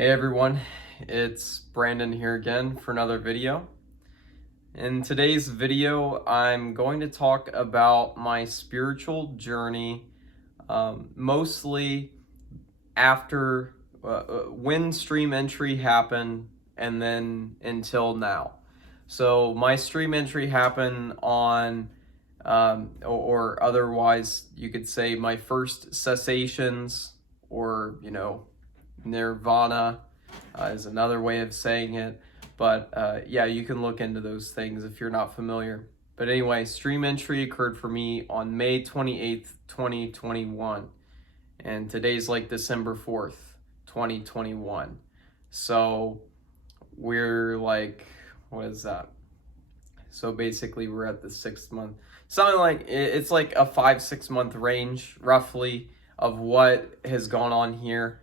Hey everyone, it's Brandon here again for another video. In today's video, I'm going to talk about my spiritual journey, mostly after when stream entry happened and then until now. So my stream entry happened on, or otherwise you could say my first cessations, or nirvana is another way of saying it. But yeah, you can look into those things if you're not familiar. But anyway, stream entry occurred for me on May 28th, 2021. And today's like December 4th, 2021. So we're like, what is that? So basically we're at the 6th month. Something like, it's like a 5-6 month range roughly of what has gone on here.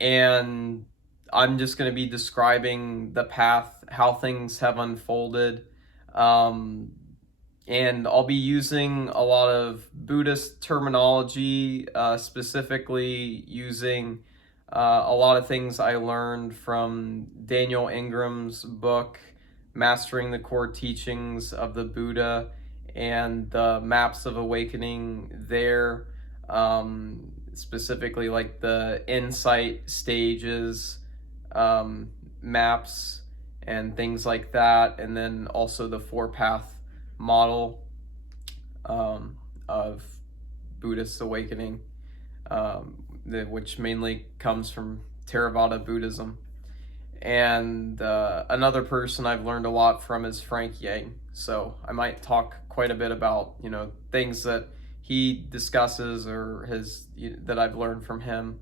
And I'm just going to be describing the path, how things have unfolded. And I'll be using a lot of Buddhist terminology, specifically using a lot of things I learned from Daniel Ingram's book, Mastering the Core Teachings of the Buddha, and the Maps of Awakening there. Specifically like the insight stages, maps and things like that, and then also the 4-path model of Buddhist awakening, which mainly comes from Theravada Buddhism. And another person I've learned a lot from is Frank Yang, so I might talk quite a bit about things that he discusses or that I've learned from him.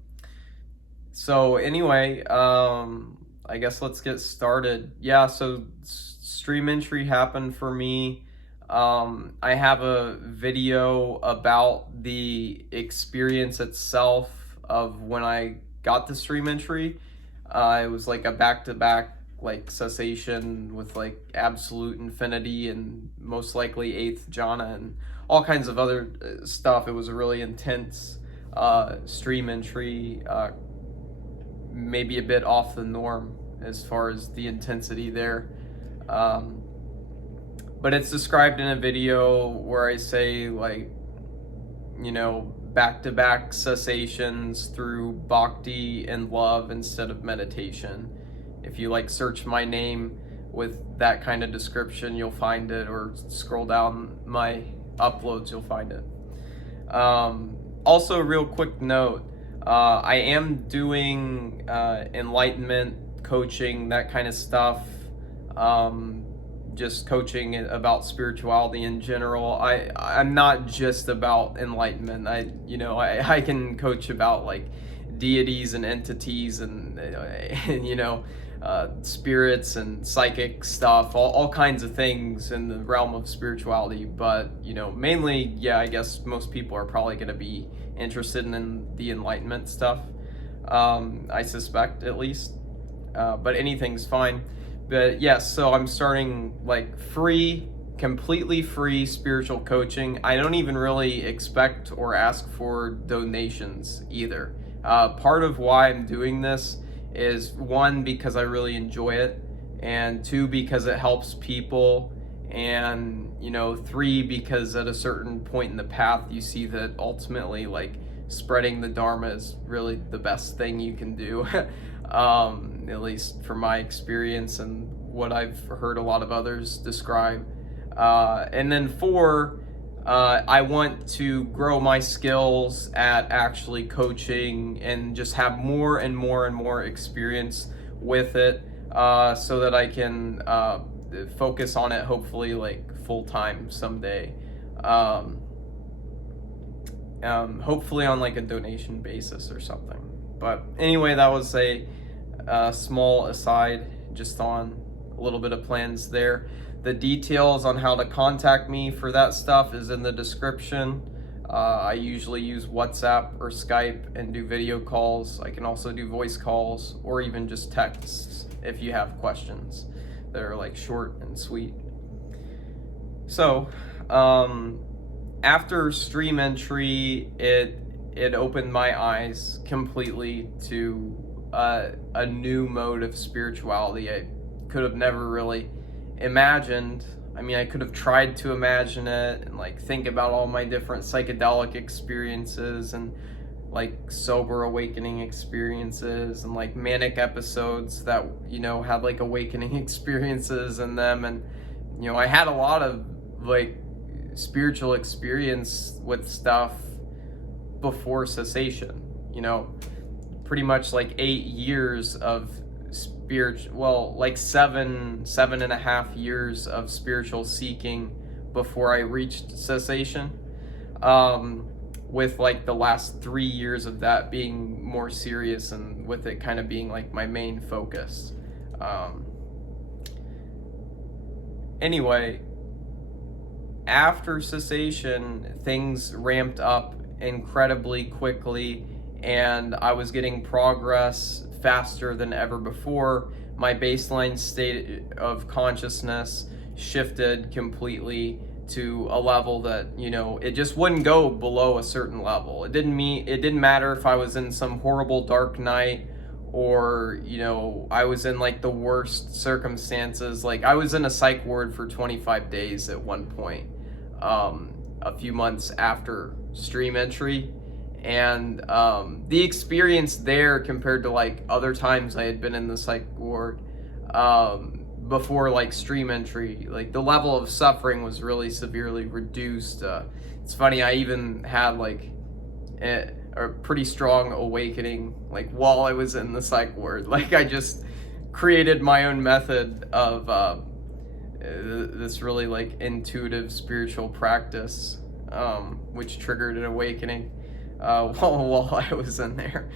So anyway, I guess let's get started. Yeah, so stream entry happened for me. I have a video about the experience itself of when I got the stream entry. It was like a back-to-back like cessation with like absolute infinity and most likely 8th jhana and all kinds of other stuff. It was a really intense stream entry, maybe a bit off the norm as far as the intensity there. But it's described in a video where I say like, back-to-back cessations through bhakti and love instead of meditation. If you like search my name with that kind of description, you'll find it, or scroll down my uploads, you'll find it. Also, real quick note, I am doing enlightenment coaching, that kind of stuff, just coaching about spirituality in general. I'm not just about enlightenment. I can coach about like deities and entities and spirits and psychic stuff, all kinds of things in the realm of spirituality. But mainly, yeah, I guess most people are probably going to be interested in the enlightenment stuff, I suspect, at least. But anything's fine. But yes, so I'm starting like completely free spiritual coaching. I don't even really expect or ask for donations either. Part of why I'm doing this is, 1, because I really enjoy it, and 2, because it helps people, and 3, because at a certain point in the path you see that ultimately like spreading the Dharma is really the best thing you can do. At least from my experience and what I've heard a lot of others describe. And then 4, I want to grow my skills at actually coaching and just have more and more and more experience with it, so that I can focus on it hopefully like full time someday. Hopefully on like a donation basis or something. But anyway, that was a small aside just on a little bit of plans there. The details on how to contact me for that stuff is in the description. I usually use WhatsApp or Skype and do video calls. I can also do voice calls or even just texts if you have questions that are like short and sweet. So after stream entry, it it opened my eyes completely to a new mode of spirituality I could have never really imagined. I mean, I could have tried to imagine it and like think about all my different psychedelic experiences and like sober awakening experiences and like manic episodes that, you know, had like awakening experiences in them. And, you know, I had a lot of like spiritual experience with stuff before cessation, you know, pretty much like 8 years of like 7.5 years of spiritual seeking before I reached cessation, with like the last 3 years of that being more serious and with it kind of being like my main focus. Anyway, after cessation, things ramped up incredibly quickly, and I was getting progress faster than ever before. My baseline state of consciousness shifted completely to a level that, you know, it just wouldn't go below a certain level. It didn't matter if I was in some horrible dark night or, you know, I was in like the worst circumstances. Like I was in a psych ward for 25 days at one point, a few months after stream entry. And the experience there compared to like other times I had been in the psych ward before like stream entry, like the level of suffering was really severely reduced. It's funny, I even had like a pretty strong awakening like while I was in the psych ward. Like I just created my own method of this really like intuitive spiritual practice, which triggered an awakening while I was in there.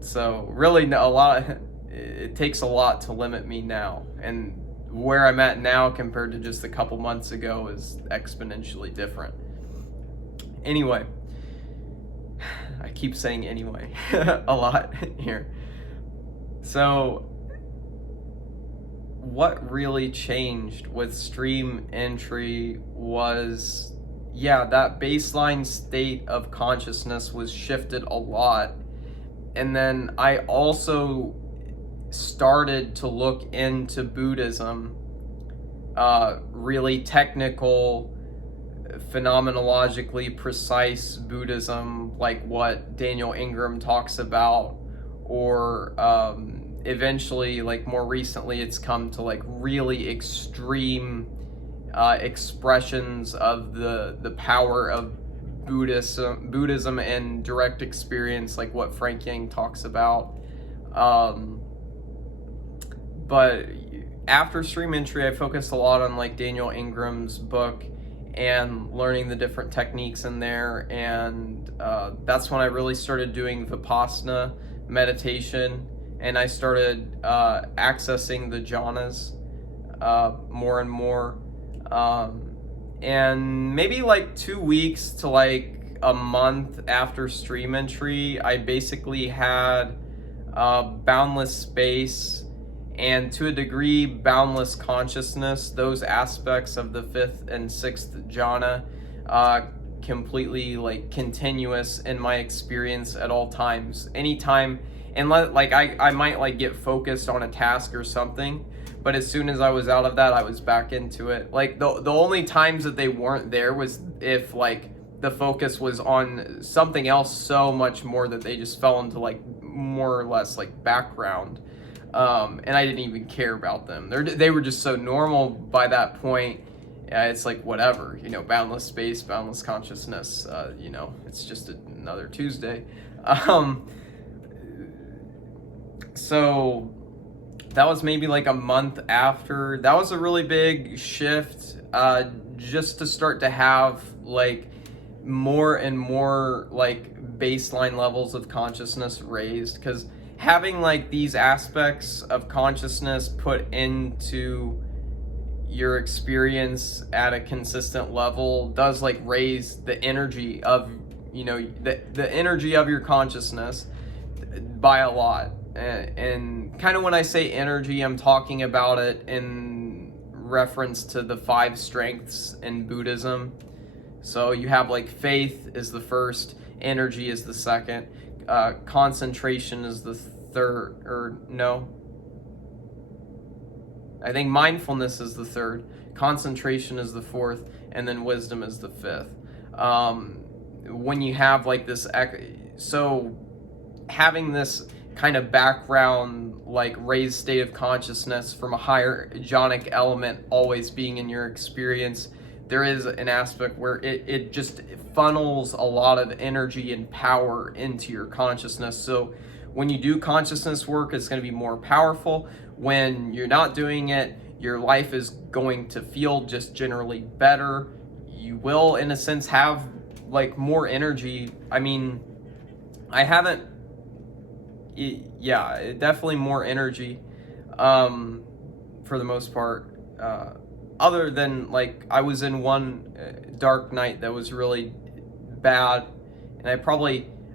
So really it takes a lot to limit me now, and where I'm at now compared to just a couple months ago is exponentially different. Anyway, I keep saying anyway a lot here. So what really changed with stream entry was, yeah, that baseline state of consciousness was shifted a lot. And then I also started to look into Buddhism, really technical, phenomenologically precise Buddhism, like what Daniel Ingram talks about, or eventually, like more recently, it's come to like really extreme expressions of the power of Buddhism and direct experience, like what Frank Yang talks about. But after stream entry, I focused a lot on like Daniel Ingram's book and learning the different techniques in there, and that's when I really started doing Vipassana meditation, and I started accessing the jhanas more and more. And maybe like 2 weeks to like a month after stream entry, I basically had boundless space and, to a degree, boundless consciousness. Those aspects of the 5th and 6th jhana completely like continuous in my experience at all times, anytime. And like I might like get focused on a task or something, but as soon as I was out of that, I was back into it. Like the only times that they weren't there was if like the focus was on something else so much more that they just fell into like more or less like background, and I didn't even care about them. They were just so normal by that point. It's like whatever, you know, boundless space, boundless consciousness. You know, it's just another Tuesday. So that was maybe like a month after. That was a really big shift, just to start to have like more and more like baseline levels of consciousness raised, because having like these aspects of consciousness put into your experience at a consistent level does like raise the energy of, you know, the energy of your consciousness by a lot. And kind of when I say energy, I'm talking about it in reference to the 5 strengths in Buddhism. So you have like faith is the first, energy is the second, concentration is the third, or no, I think mindfulness is the third, concentration is the fourth, and then wisdom is the fifth. When you have like this, so having this kind of background, like raised state of consciousness from a higher jhanic element always being in your experience, there is an aspect where it just funnels a lot of energy and power into your consciousness. So when you do consciousness work, it's going to be more powerful. When you're not doing it, your life is going to feel just generally better. You will, in a sense, have like more energy. I mean, I haven't, yeah, definitely more energy, for the most part, other than like I was in one dark night that was really bad, and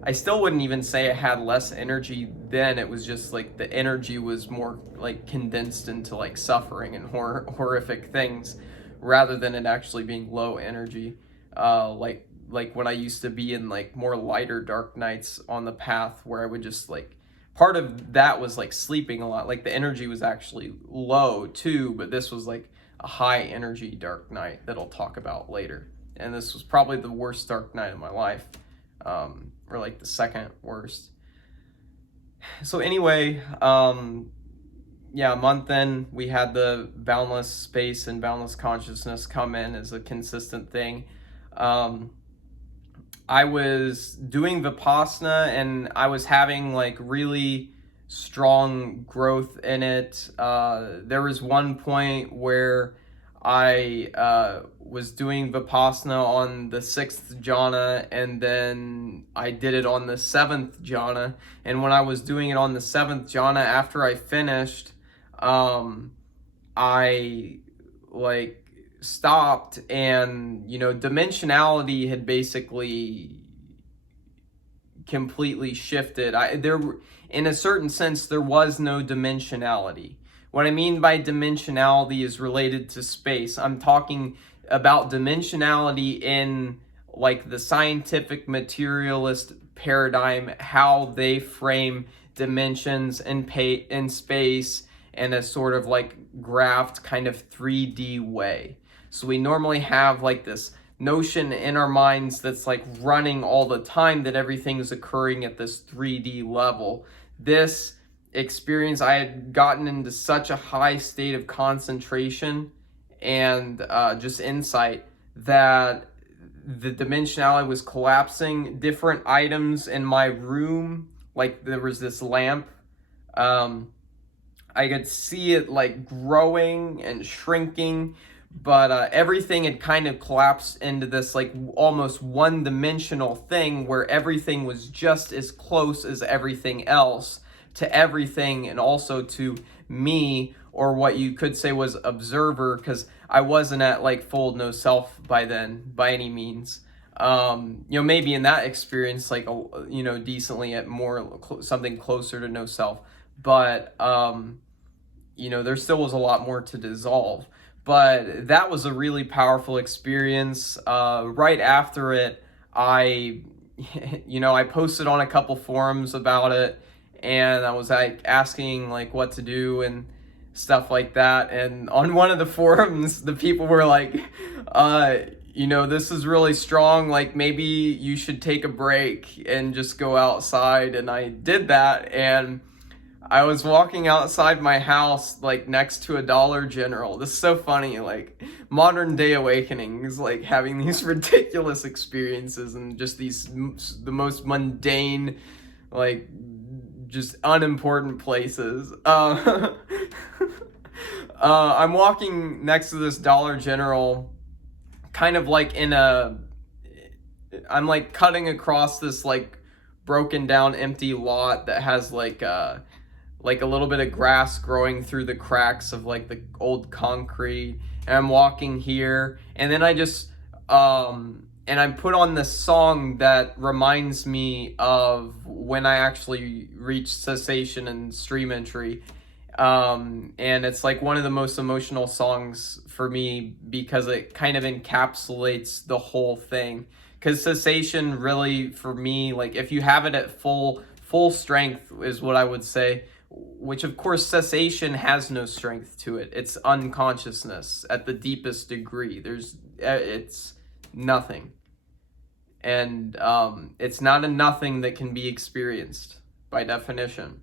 I still wouldn't even say I had less energy then. It was just like the energy was more like condensed into like suffering and horrific things, rather than it actually being low energy, like when I used to be in like more lighter dark nights on the path, where I would just like, part of that was like sleeping a lot. Like the energy was actually low too, but this was like a high energy dark night that I'll talk about later. And this was probably the worst dark night of my life, or like the second worst. So anyway, yeah, a month in, we had the boundless space and boundless consciousness come in as a consistent thing. I was doing Vipassana, and I was having like really strong growth in it. There was one point where I was doing Vipassana on the 6th jhana, and then I did it on the 7th jhana. And when I was doing it on the 7th jhana, after I finished, I like stopped, and dimensionality had basically completely shifted. In a certain sense, there was no dimensionality. What I mean by dimensionality is related to space. I'm talking about dimensionality in like the scientific materialist paradigm, how they frame dimensions in space in a sort of like graphed kind of 3D way. So we normally have like this notion in our minds that's like running all the time, that everything is occurring at this 3D level. This experience, I had gotten into such a high state of concentration and just insight, that the dimensionality was collapsing. Different items in my room, like there was this lamp, I could see it like growing and shrinking, but everything had kind of collapsed into this like almost one-dimensional thing, where everything was just as close as everything else to everything, and also to me, or what you could say was observer, because I wasn't at like full no self by then by any means. Maybe in that experience, like decently at more something closer to no self, but there still was a lot more to dissolve. But that was a really powerful experience. Right after it, I posted on a couple forums about it, and I was like asking like what to do and stuff like that. And on one of the forums, the people were like, this is really strong, like maybe you should take a break and just go outside. And I did that, and I was walking outside my house, like next to a Dollar General. This is so funny, like modern day awakenings, like having these ridiculous experiences and just the most mundane, like just unimportant places. I'm walking next to this Dollar General, kind of like I'm like cutting across this like broken down empty lot that has like a little bit of grass growing through the cracks of like the old concrete. And I'm walking here, and then I just and I put on this song that reminds me of when I actually reached cessation and stream entry. And it's like one of the most emotional songs for me, because it kind of encapsulates the whole thing. because cessation really, for me, like if you have it at full strength is what I would say, which of course cessation has no strength to it. It's unconsciousness at the deepest degree. It's nothing. And it's not a nothing that can be experienced by definition.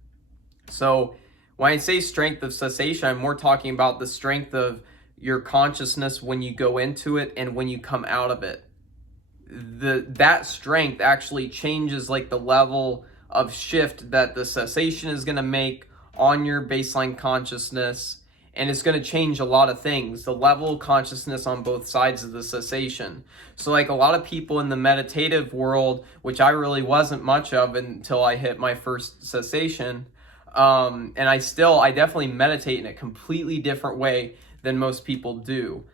So when I say strength of cessation, I'm more talking about the strength of your consciousness when you go into it and when you come out of it. That strength actually changes like the level of shift that the cessation is going to make on your baseline consciousness, and it's going to change a lot of things, the level of consciousness on both sides of the cessation. So like a lot of people in the meditative world, which I really wasn't much of until I hit my first cessation, and I definitely meditate in a completely different way than most people do.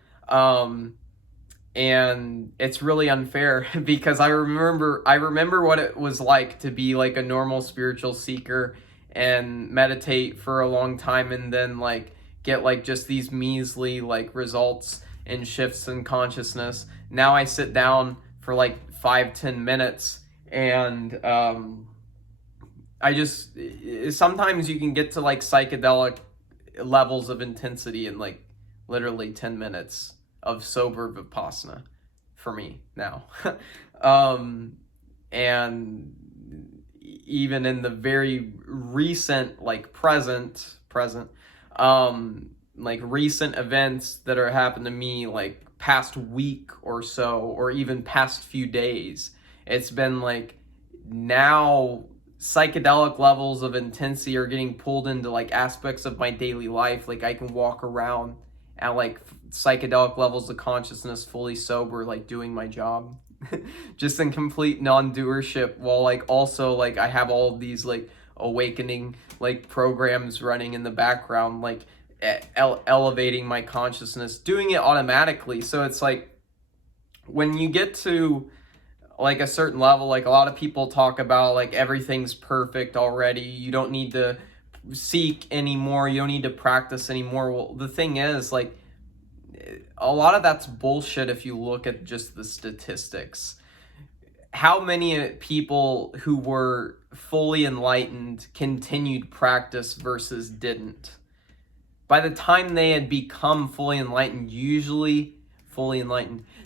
And it's really unfair because I remember what it was like to be like a normal spiritual seeker and meditate for a long time and then like get like just these measly like results and shifts in consciousness. Now I sit down for like 5-10 minutes and sometimes you can get to like psychedelic levels of intensity in like literally 10 minutes of sober vipassana for me now. And even in the very recent, like present, like recent events that are happened to me, like past week or so, or even past few days, it's been like now psychedelic levels of intensity are getting pulled into like aspects of my daily life. Like I can walk around at like psychedelic levels of consciousness fully sober, like doing my job just in complete non-doership, while like also like I have all of these like awakening like programs running in the background, like elevating my consciousness, doing it automatically. So it's like when you get to like a certain level, like a lot of people talk about like everything's perfect already, you don't need to seek anymore, you don't need to practice anymore. Well, the thing is, like, a lot of that's bullshit if you look at just the statistics. How many people who were fully enlightened continued practice versus didn't? By the time they had become fully enlightened,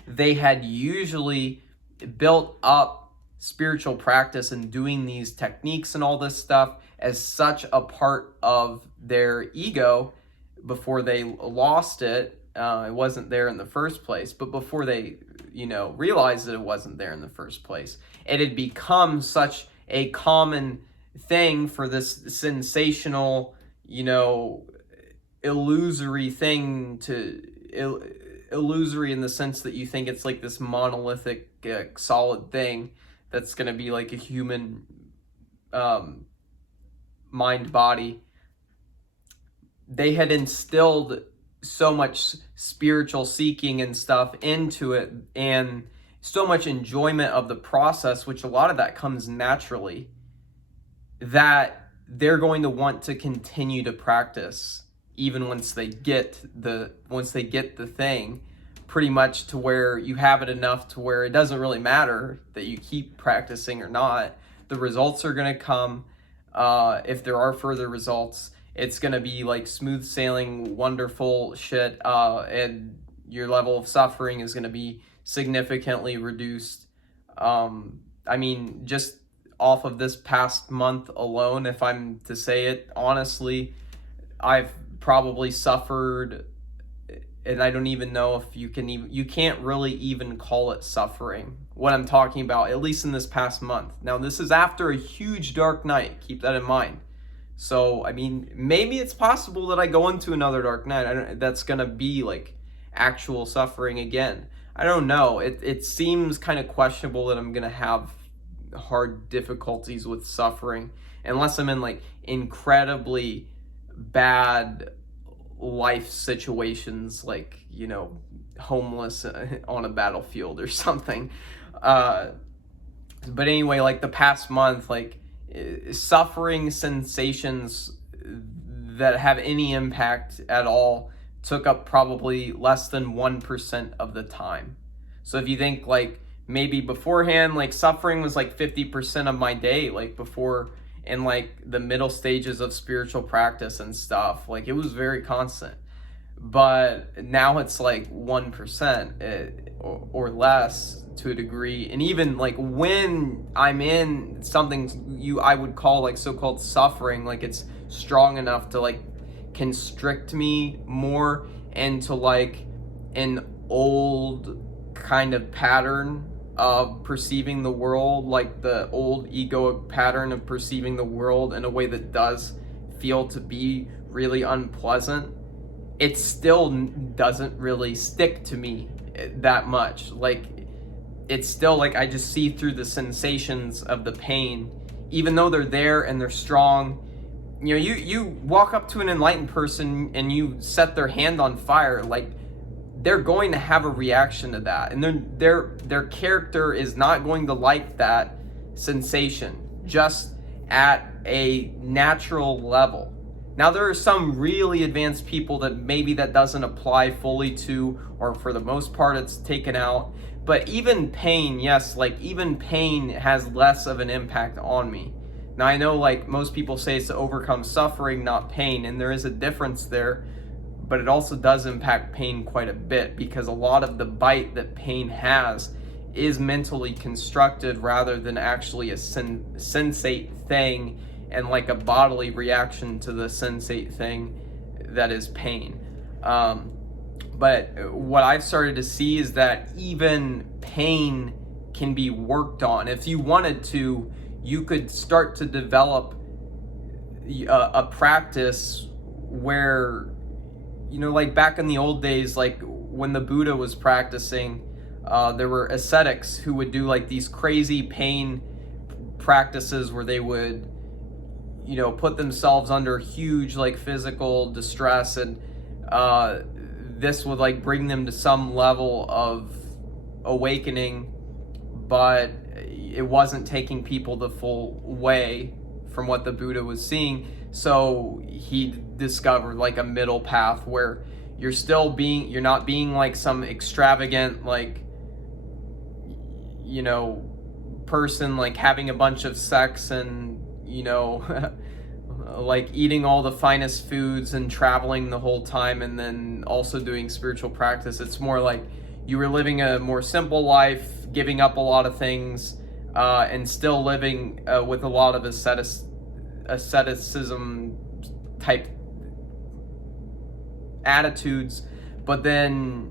they had usually built up spiritual practice and doing these techniques and all this stuff as such a part of their ego before they lost it. It wasn't there in the first place, but before they, realized that it wasn't there in the first place, it had become such a common thing for this sensational, illusory thing illusory in the sense that you think it's like this monolithic, solid thing that's going to be like a human mind body. They had instilled so much spiritual seeking and stuff into it, and so much enjoyment of the process, which a lot of that comes naturally, that they're going to want to continue to practice even once they get the thing, pretty much to where you have it enough to where it doesn't really matter that you keep practicing or not. The results are going to come. If there are further results, it's going to be like smooth sailing, wonderful shit, and your level of suffering is going to be significantly reduced. I mean, just off of this past month alone, if I'm to say it honestly, I've probably suffered, and I don't even know if you can't really even call it suffering, what I'm talking about, at least in this past month. Now, this is after a huge dark night, keep that in mind. So, I mean, maybe it's possible that I go into another dark night. That's going to be like actual suffering again. I don't know. It seems kind of questionable that I'm going to have hard difficulties with suffering unless I'm in like incredibly bad life situations, like, homeless on a battlefield or something. But anyway, like the past month, like, suffering sensations that have any impact at all took up probably less than 1% of the time. So if you think like maybe beforehand, like suffering was like 50% of my day, like before, in like the middle stages of spiritual practice and stuff. Like it was very constant. But now it's like 1% or less to a degree. And even like when I'm in something I would call like so-called suffering, like it's strong enough to like constrict me more into like an old kind of pattern of perceiving the world, like the old egoic pattern of perceiving the world in a way that does feel to be really unpleasant, it still doesn't really stick to me that much. Like it's still like I just see through the sensations of the pain, even though they're there and they're strong. You know, you walk up to an enlightened person and you set their hand on fire, like they're going to have a reaction to that, and their character is not going to like that sensation just at a natural level. Now there are some really advanced people that maybe that doesn't apply fully to, or for the most part it's taken out. But even pain, yes, like even pain has less of an impact on me. Now I know like most people say it's to overcome suffering, not pain, and there is a difference there. But it also does impact pain quite a bit, because a lot of the bite that pain has is mentally constructed rather than actually a sensate thing and like a bodily reaction to the sensate thing that is pain. But what I've started to see is that even pain can be worked on. If you wanted to, you could start to develop a practice where, you know, like back in the old days, like when the Buddha was practicing, there were ascetics who would do like these crazy pain practices where they would, you know, put themselves under huge like physical distress, and this would like bring them to some level of awakening, but it wasn't taking people the full way from what the Buddha was seeing. So he discovered like a middle path where you're not being like some extravagant, like, you know, person like having a bunch of sex and, you know, like eating all the finest foods and traveling the whole time and then also doing spiritual practice. It's more like you were living a more simple life, giving up a lot of things, and still living with a lot of asceticism type attitudes, but then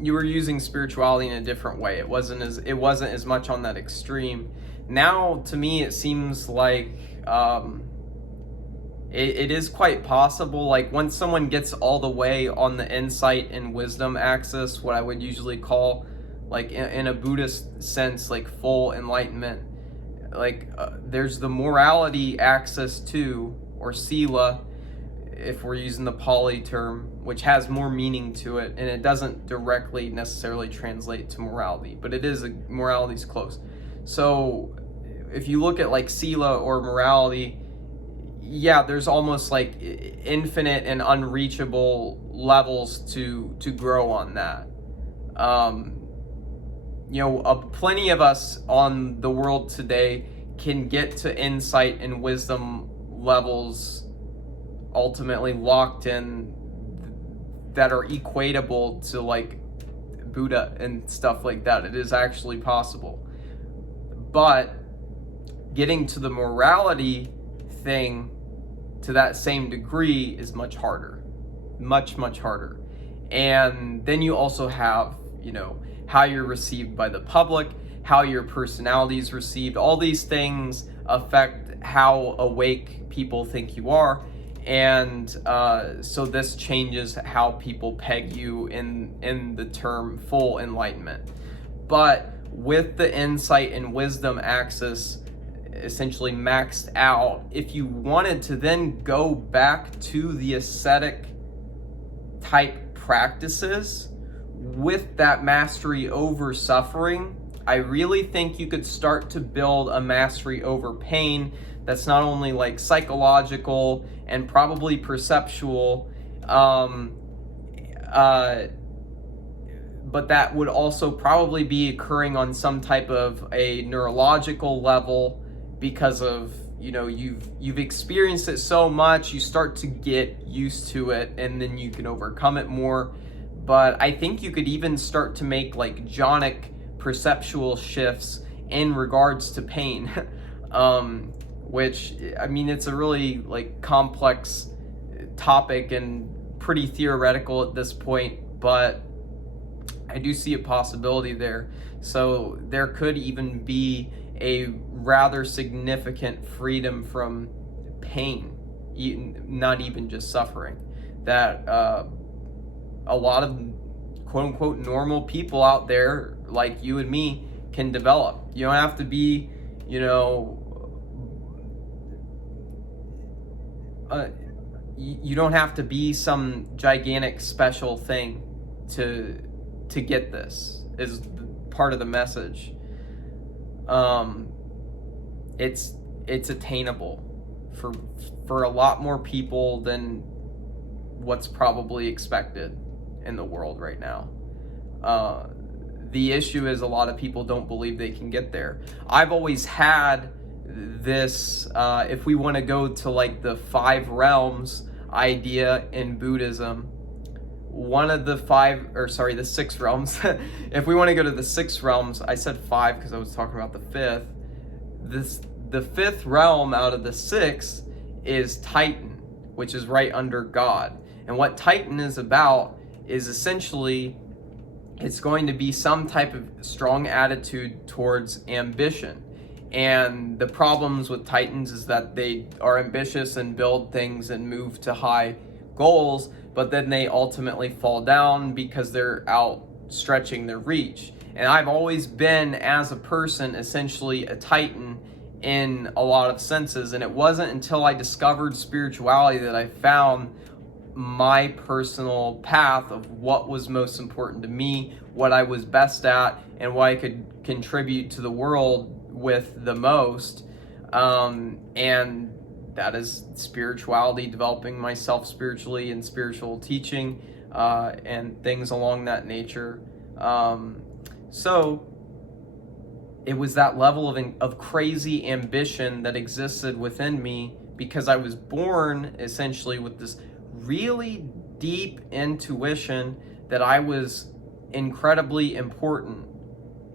you were using spirituality in a different way. It wasn't as much on that extreme. Now to me it seems like it is quite possible, like once someone gets all the way on the insight and wisdom axis, what I would usually call like in a Buddhist sense, like full enlightenment, like there's the morality axis too, or sila, if we're using the Pali term, which has more meaning to it, and it doesn't directly necessarily translate to morality, but morality's close. So if you look at like sila or morality, yeah, there's almost like infinite and unreachable levels to grow on that. You know, plenty of us on the world today can get to insight and wisdom levels ultimately locked in that are equatable to like Buddha and stuff like that. It is actually possible. But getting to the morality thing to that same degree is much harder. Much, much harder. And then you also have, you know, how you're received by the public, how your personality is received. All these things affect how awake people think you are. And so this changes how people peg you in the term full enlightenment. But with the insight and wisdom axis essentially maxed out, if you wanted to then go back to the ascetic type practices with that mastery over suffering, I really think you could start to build a mastery over pain that's not only like psychological and probably but but that would also probably be occurring on some type of a neurological level because of, you know, you've experienced it so much, you start to get used to it, and then you can overcome it more. But I think you could even start to make like jhanic perceptual shifts in regards to pain, which, I mean, it's a really like complex topic and pretty theoretical at this point, but I do see a possibility there. So there could even be a rather significant freedom from pain, not even just suffering, that a lot of quote unquote normal people out there like you and me can develop. You don't have to be, you know, you don't have to be some gigantic special thing to get this, is part of the message. It's attainable for a lot more people than what's probably expected in the world right now. The issue is a lot of people don't believe they can get there. I've always had this, if we want to go to like the 5 realms idea in Buddhism, one of the 6 realms. If we want to go to the 6 realms, I said 5 because I was talking about the 5th. The 5th realm out of the 6 is Titan, which is right under God. And what Titan is about is essentially, it's going to be some type of strong attitude towards ambition. And the problems with Titans is that they are ambitious and build things and move to high goals, but then they ultimately fall down because they're outstretching their reach. And I've always been, as a person, essentially a Titan in a lot of senses. And it wasn't until I discovered spirituality that I found my personal path of what was most important to me, what I was best at, and what I could contribute to the world with the most. And that is spirituality, developing myself spiritually and spiritual teaching, and things along that nature. So it was that level of crazy ambition that existed within me because I was born essentially with this really deep intuition that I was incredibly important.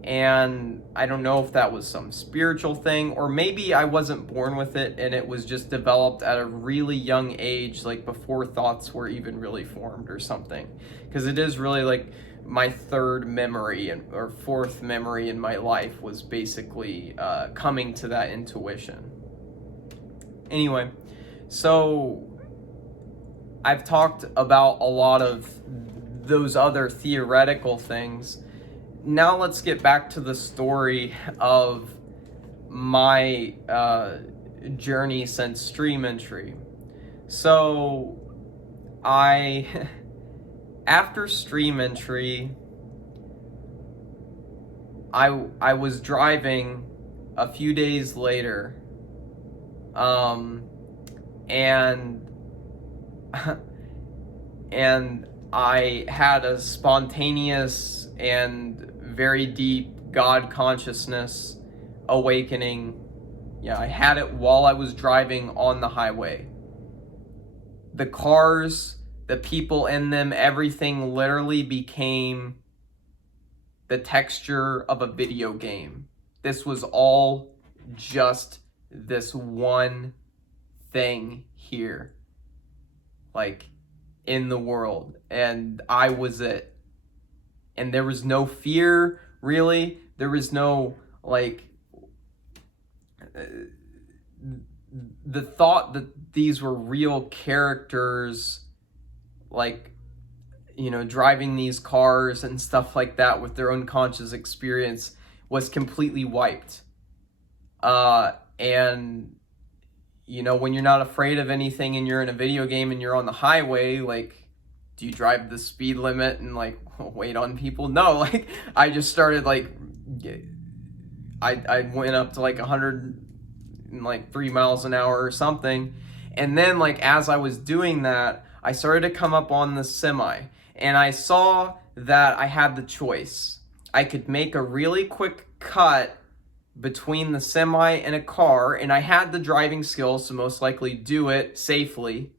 And I don't know if that was some spiritual thing, or maybe I wasn't born with it and it was just developed at a really young age, like before thoughts were even really formed or something. Because it is really like my 3rd memory or 4th memory in my life was basically coming to that intuition. Anyway, so I've talked about a lot of those other theoretical things. Now let's get back to the story of my journey since stream entry. So after stream entry, I was driving a few days later, and I had a spontaneous and very deep God consciousness awakening. Yeah, I had it while I was driving on the highway. The cars, the people in them, everything literally became the texture of a video game. This was all just this one thing here, like in the world, and I was it. And there was no fear, really. There was no, like, the thought that these were real characters, like, you know, driving these cars and stuff like that with their own conscious experience was completely wiped. And, you know, when you're not afraid of anything and you're in a video game and you're on the highway, like, do you drive the speed limit and like wait on people? No, like I just started like, I went up to like 103 miles an hour or something. And then like as I was doing that, I started to come up on the semi and I saw that I had the choice. I could make a really quick cut between the semi and a car, and I had the driving skills to most likely do it safely,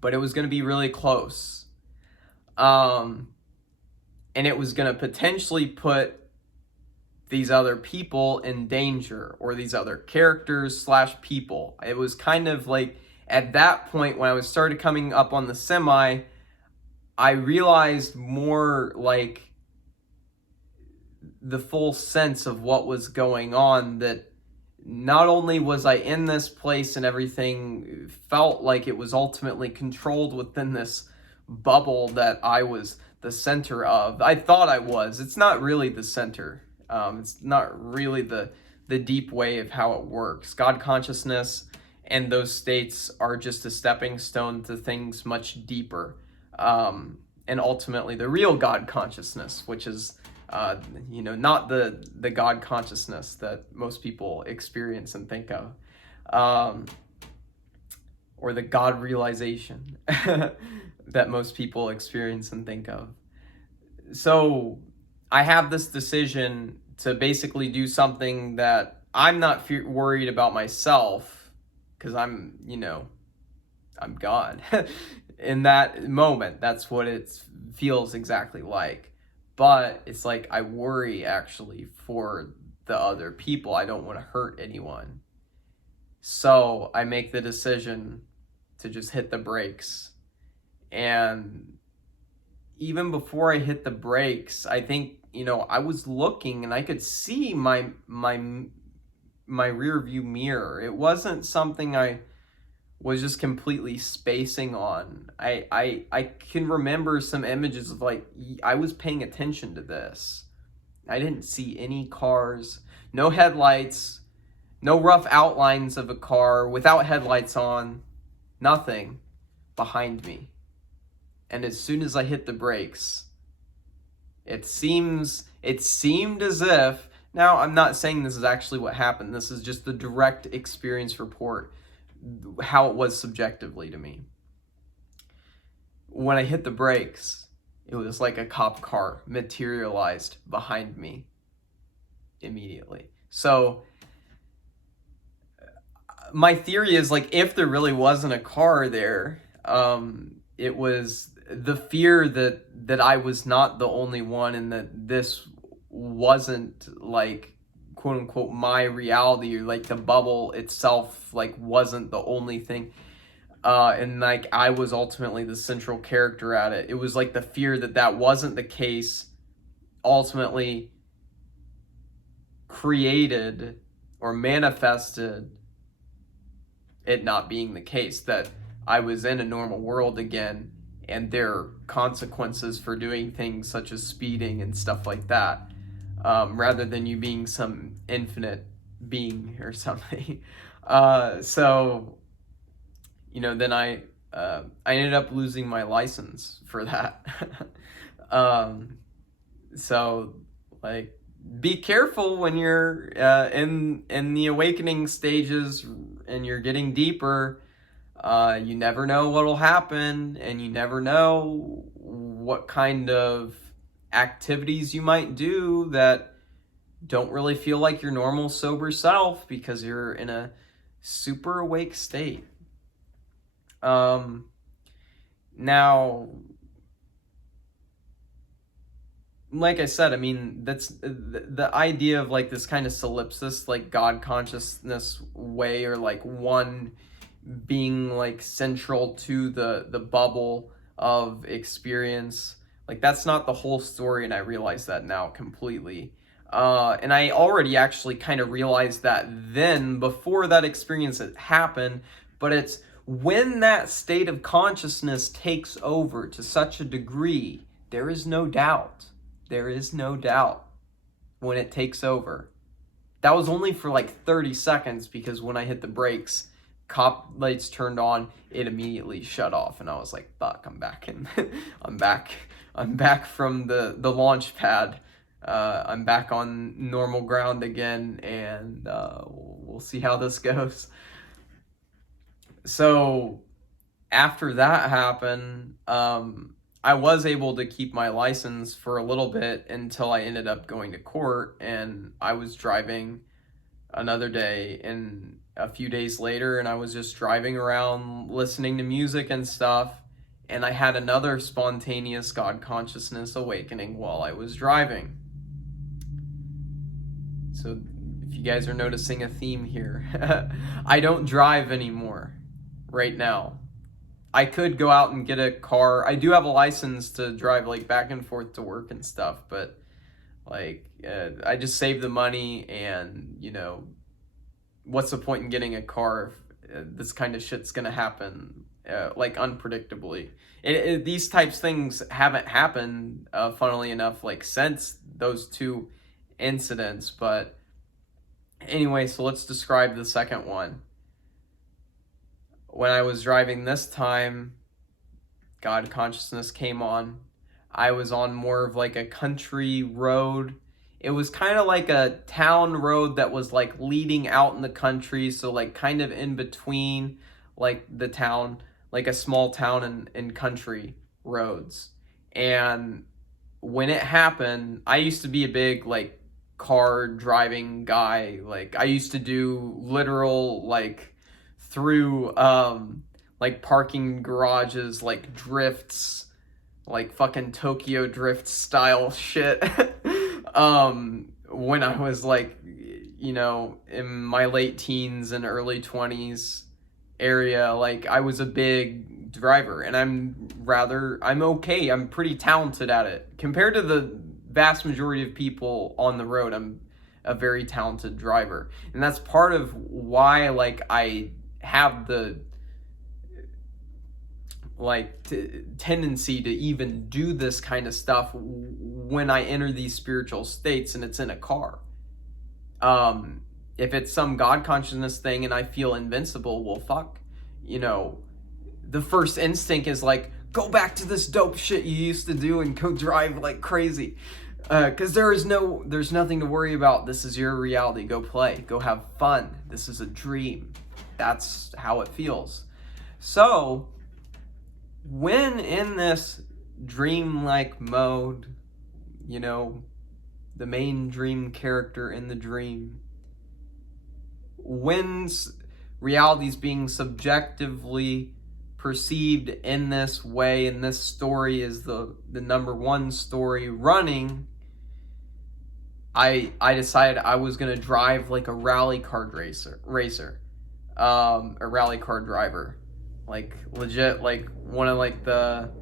but it was going to be really close. And it was going to potentially put these other people in danger, or these other characters / people. It was kind of like, at that point when I was started coming up on the semi, I realized more like the full sense of what was going on, that not only was I in this place and everything felt like it was ultimately controlled within this bubble that I was the center of. I thought I was. It's not really the center. It's not really the deep way of how it works. God consciousness and those states are just a stepping stone to things much deeper. And ultimately the real God consciousness, which is not the God consciousness that most people experience and think of, or the God realization that most people experience and think of. So I have this decision to basically do something that I'm not worried about myself, because I'm God. In that moment, that's what it feels exactly like. But it's like I worry actually for the other people. I don't want to hurt anyone. So I make the decision to just hit the brakes. And even before I hit the brakes, I think, I was looking and I could see my rear view mirror. It wasn't something I was just completely spacing on. I can remember some images of like, I was paying attention to this. I didn't see any cars, no headlights, no rough outlines of a car without headlights on, nothing behind me. And as soon as I hit the brakes, it seemed as if, now I'm not saying this is actually what happened, this is just the direct experience report, how it was subjectively to me. When I hit the brakes, it was like a cop car materialized behind me immediately. So my theory is, like, if there really wasn't a car there, it was the fear that I was not the only one, and that this wasn't like, quote unquote, my reality, or like the bubble itself like wasn't the only thing, and like I was ultimately the central character at it. It was like the fear that wasn't the case ultimately created or manifested it not being the case, that I was in a normal world again, and there are consequences for doing things such as speeding and stuff like that, rather than you being some infinite being or something. So, then I ended up losing my license for that. So, like, be careful when you're in the awakening stages and you're getting deeper. You never know what'll happen, and you never know what kind of activities you might do that don't really feel like your normal sober self, because you're in a super awake state. Now, like I said, I mean, that's the idea of like this kind of solipsis, like God consciousness way, or like one being like central to the bubble of experience. Like, that's not the whole story, and I realize that now completely. And I already actually kind of realized that then, before that experience had happened, but it's when that state of consciousness takes over to such a degree, there is no doubt when it takes over. That was only for like 30 seconds, because when I hit the brakes, cop lights turned on, it immediately shut off, and I was like, fuck, I'm back in. I'm back from the launch pad. I'm back on normal ground again, and we'll see how this goes. So after that happened, I was able to keep my license for a little bit until I ended up going to court, and I was driving another day and a few days later, and I was just driving around listening to music and stuff, and I had another spontaneous God consciousness awakening while I was driving. So if you guys are noticing a theme here, I don't drive anymore right now. I could go out and get a car. I do have a license to drive like back and forth to work and stuff, but like I just save the money, and what's the point in getting a car if this kind of shit's gonna happen like unpredictably. These types of things haven't happened, funnily enough, like since those two incidents. But anyway, so let's describe the second one. When I was driving this time, God consciousness came on. I was on more of like a country road. It was kind of like a town road that was like leading out in the country, so like kind of in between like the town, like a small town and country roads. And when it happened, I used to be a big like car driving guy. Like I used to do literal like through like parking garages, like drifts, like fucking Tokyo Drift style shit. When I was like, in my late teens and early 20s area, like I was a big driver, and I'm okay. I'm pretty talented at it. Compared to the vast majority of people on the road, I'm a very talented driver. And that's part of why like I have the tendency to even do this kind of stuff when I enter these spiritual states and it's in a car. If it's some God consciousness thing and I feel invincible, well, fuck, the first instinct is like, go back to this dope shit you used to do and go drive like crazy. Because there's nothing to worry about. This is your reality. Go play, go have fun. This is a dream. That's how it feels. So when in this dreamlike mode, the main dream character in the dream, when reality is being subjectively perceived in this way, and this story is the number one story running, I decided I was gonna drive like a rally car racer, a rally car driver, like legit, like one of like the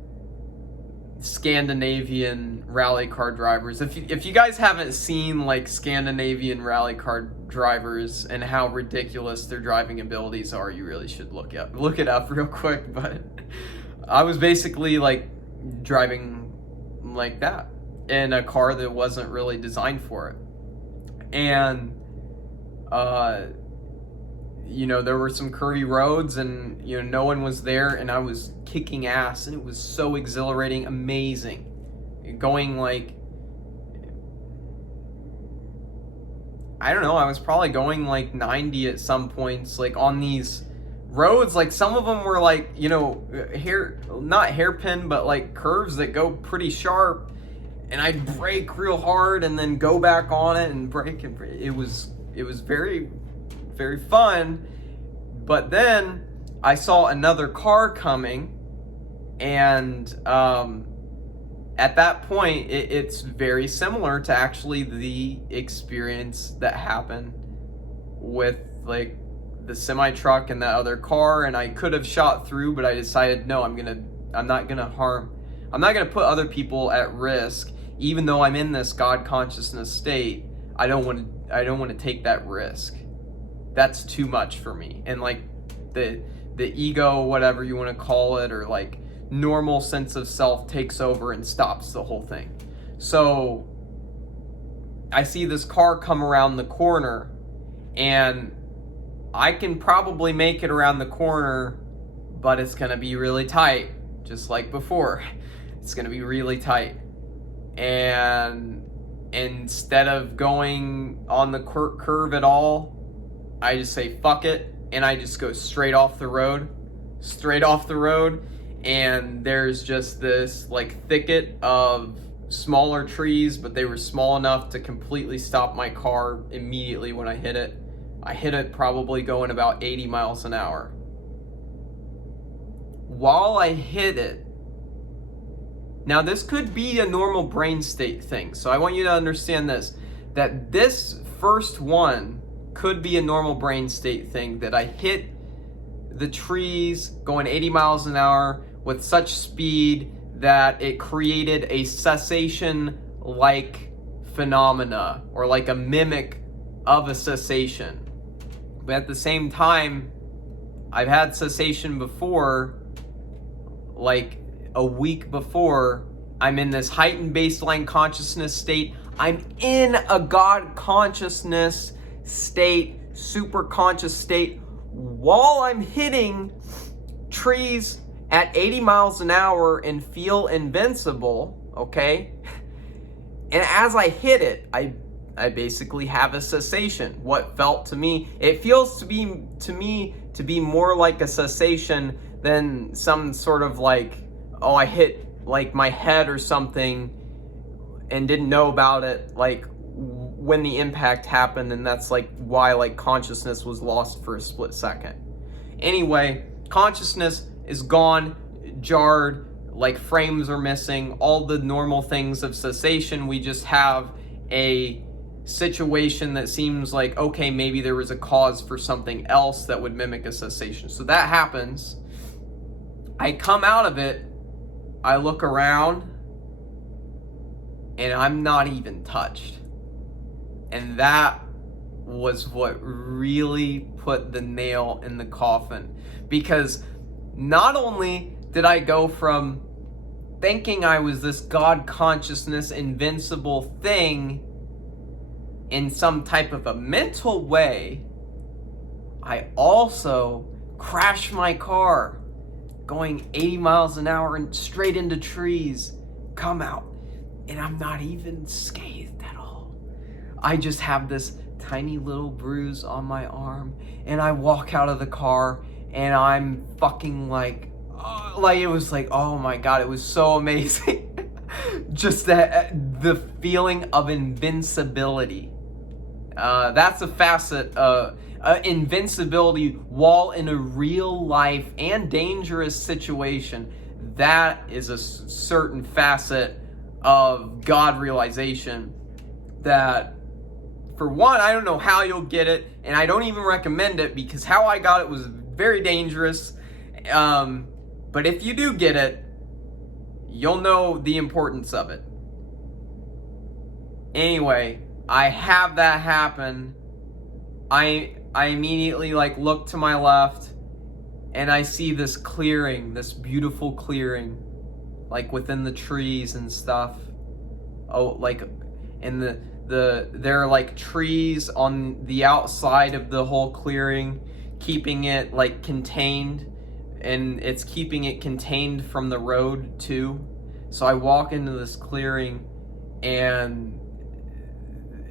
Scandinavian rally car drivers. If you guys haven't seen like Scandinavian rally car drivers and how ridiculous their driving abilities are, you really should look it up real quick. But I was basically like driving like that in a car that wasn't really designed for it. And there were some curvy roads, and no one was there, and I was kicking ass, and it was so exhilarating, amazing. Going like, I don't know, I was probably going like 90 at some points, like on these roads. Like some of them were like, not hairpin, but like curves that go pretty sharp, and I'd brake real hard and then go back on it and brake, and it was very, very fun. But then I saw another car coming, and at that point it's very similar to actually the experience that happened with like the semi truck and that other car. And I could have shot through, but I decided no, I'm not gonna put other people at risk. Even though I'm in this God consciousness state, I don't want to take that risk. That's too much for me. And like the ego, whatever you want to call it, or like normal sense of self takes over and stops the whole thing. So I see this car come around the corner, and I can probably make it around the corner, but it's gonna be really tight, just like before. It's gonna be really tight. And instead of going on the curve at all, I just say fuck it, and I just go straight off the road, and there's just this like thicket of smaller trees, but they were small enough to completely stop my car immediately when I hit it. I hit it probably going about 80 miles an hour. While I hit it, now this could be a normal brain state thing, so I want you to understand this, that this first one could be a normal brain state thing, that I hit the trees going 80 miles an hour with such speed that it created a cessation-like phenomena, or like a mimic of a cessation. But at the same time, I've had cessation before, like a week before. I'm in this heightened baseline consciousness state. I'm in a God consciousness state, super conscious state, while I'm hitting trees at 80 miles an hour and feel invincible, okay? And as I hit it, I basically have a cessation. What felt to me, it feels to me to be more like a cessation than some sort of like, oh, I hit like my head or something and didn't know about it like when the impact happened, and that's like why like consciousness was lost for a split second. Anyway, consciousness is gone, jarred, like frames are missing, all the normal things of cessation. We just have a situation that seems like, okay, maybe there was a cause for something else that would mimic a cessation. So that happens. I come out of it, I look around, and I'm not even touched. And that was what really put the nail in the coffin. Because not only did I go from thinking I was this God consciousness invincible thing in some type of a mental way, I also crashed my car going 80 miles an hour and straight into trees, come out, and I'm not even scathed at all. I just have this tiny little bruise on my arm, and I walk out of the car and I'm fucking like it was like, oh my God, it was so amazing. Just the feeling of invincibility. That's a facet of invincibility while in a real life and dangerous situation. That is a certain facet of God realization that, for one, I don't know how you'll get it, and I don't even recommend it, because how I got it was very dangerous. But if you do get it, you'll know the importance of it. Anyway, I have that happen. I immediately like look to my left, and I see this clearing, this beautiful clearing, like within the trees and stuff. Oh, like in there are like trees on the outside of the whole clearing, keeping it like contained, and it's keeping it contained from the road too. So I walk into this clearing, and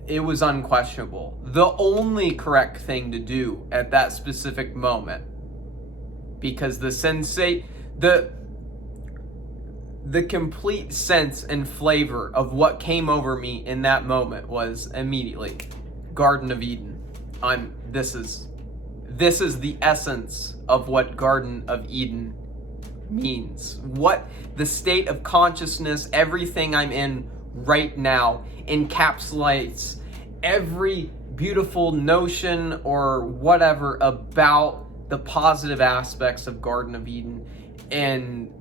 it was unquestionable the only correct thing to do at that specific moment, because the complete sense and flavor of what came over me in that moment was immediately Garden of Eden. This is the essence of what Garden of Eden means. What the state of consciousness, everything I'm in right now, encapsulates every beautiful notion or whatever about the positive aspects of Garden of Eden. And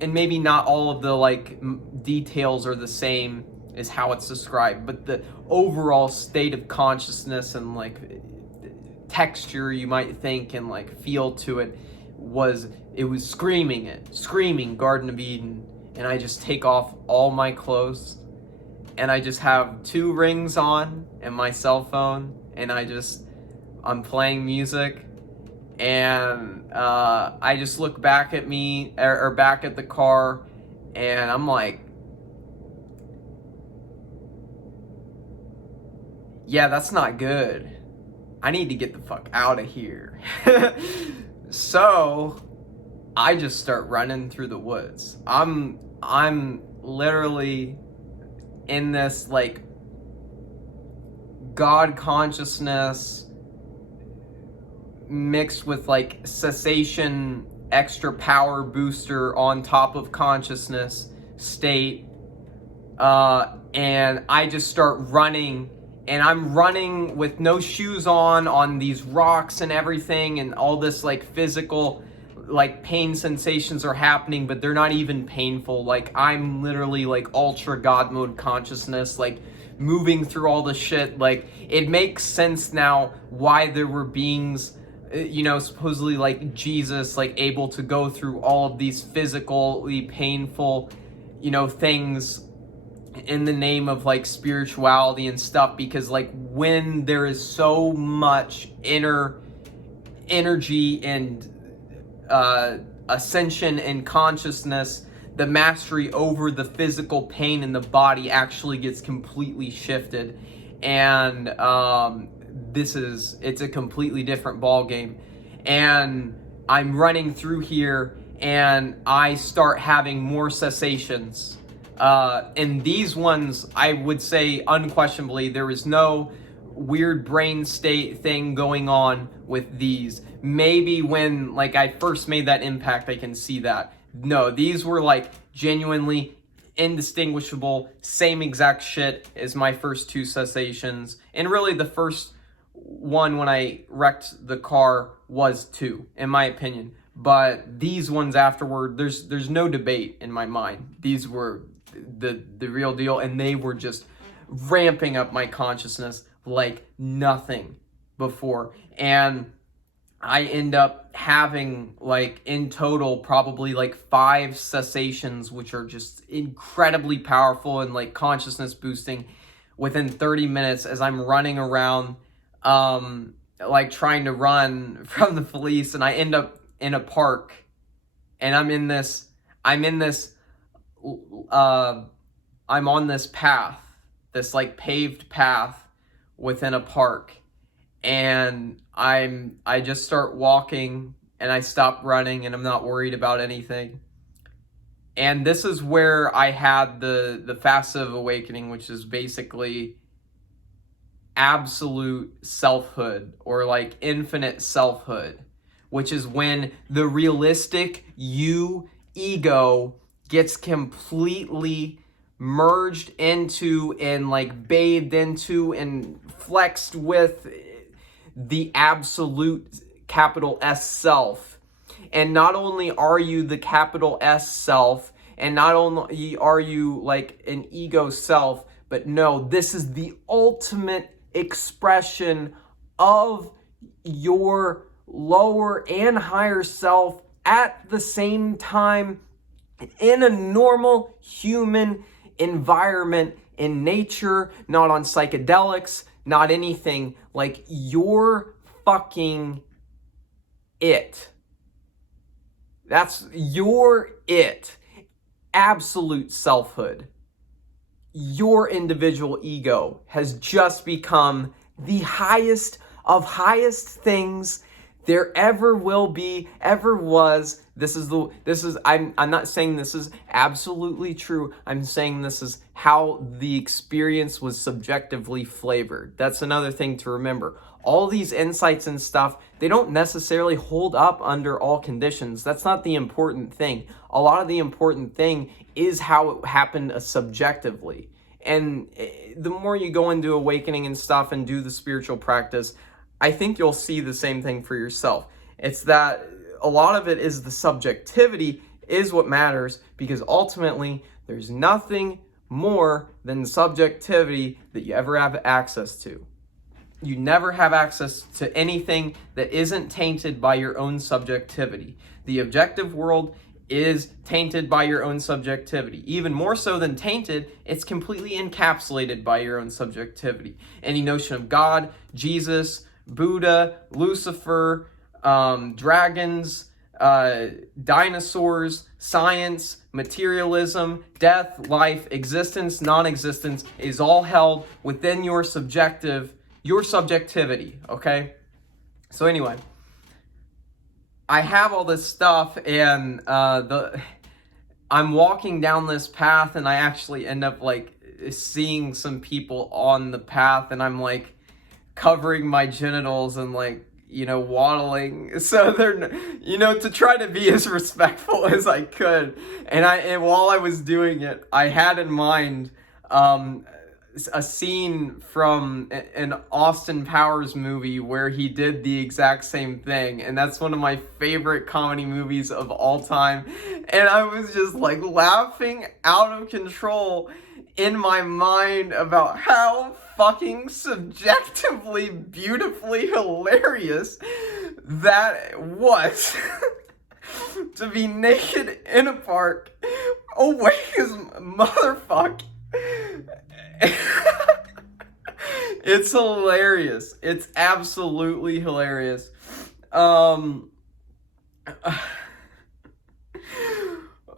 maybe not all of the like details are the same as how it's described, but the overall state of consciousness and like texture, you might think, and like feel to it was screaming Garden of Eden. And I just take off all my clothes, and I just have 2 rings on and my cell phone, and I'm playing music, and I just look back at me, or back at the car, and I'm like, yeah, that's not good. I need to get the fuck out of here. So I just start running through the woods. I'm literally in this like God consciousness mixed with like cessation extra power booster on top of consciousness state, and I just start running, and I'm running with no shoes on these rocks and everything, and all this like physical like pain sensations are happening, but they're not even painful. Like I'm literally like ultra God mode consciousness, like moving through all the shit. Like it makes sense now why there were beings, supposedly like Jesus, like able to go through all of these physically painful, things in the name of like spirituality and stuff, because like when there is so much inner energy and ascension and consciousness, the mastery over the physical pain in the body actually gets completely shifted, and it's a completely different ball game. And I'm running through here, and I start having more cessations. And these ones, I would say unquestionably, there is no weird brain state thing going on with these. Maybe when like I first made that impact, I can see that. No, these were like genuinely indistinguishable, same exact shit as my first two cessations. And really the first one when I wrecked the car was too, in my opinion. But these ones afterward, there's no debate in my mind. These were the real deal, and they were just ramping up my consciousness like nothing before. And I end up having like in total probably like 5 cessations, which are just incredibly powerful and like consciousness boosting within 30 minutes as I'm running around, like trying to run from the police. And I end up in a park, and I'm on this path, this like paved path within a park, and I just start walking, and I stop running, and I'm not worried about anything. And this is where I had the passive awakening, which is basically absolute selfhood, or like infinite selfhood, which is when the realistic ego gets completely merged into and like bathed into and flexed with the absolute capital S self. And not only are you the capital S self, and not only are you like an ego self, but no, this is the ultimate expression of your lower and higher self at the same time, in a normal human environment, in nature, not on psychedelics, not anything. Like, you're fucking it. That's your it. Absolute selfhood. Your individual ego has just become the highest of highest things there ever will be, ever was. I'm not saying this is absolutely true. I'm saying this is how the experience was subjectively flavored. That's another thing to remember. All these insights and stuff, they don't necessarily hold up under all conditions. That's not the important thing. A lot of the important thing is how it happened subjectively. And the more you go into awakening and stuff and do the spiritual practice, I think you'll see the same thing for yourself. It's that a lot of it is the subjectivity is what matters, because ultimately there's nothing more than subjectivity that you ever have access to. You never have access to anything that isn't tainted by your own subjectivity. The objective world is tainted by your own subjectivity. Even more so than tainted, it's completely encapsulated by your own subjectivity. Any notion of God, Jesus, Buddha, Lucifer, dragons, dinosaurs, science, materialism, death, life, existence, non-existence is all held within your subjectivity, okay? So anyway, I have all this stuff, and I'm walking down this path, and I actually end up like seeing some people on the path, and I'm like covering my genitals and like, you know, waddling, so they're, you know, to try to be as respectful as I could. And while I was doing it, I had in mind a scene from an Austin Powers movie where he did the exact same thing, and that's one of my favorite comedy movies of all time. And I was just like laughing out of control in my mind about how fucking subjectively beautifully hilarious that was. To be naked in a park, awake as motherfuck. It's hilarious. It's absolutely hilarious.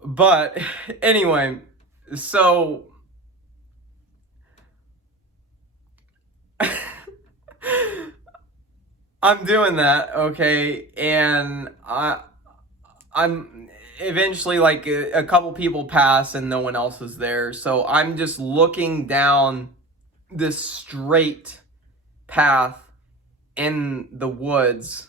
But anyway, so I'm doing that, okay, and I'm eventually, like, a couple people pass and no one else is there, so I'm just looking down this straight path in the woods,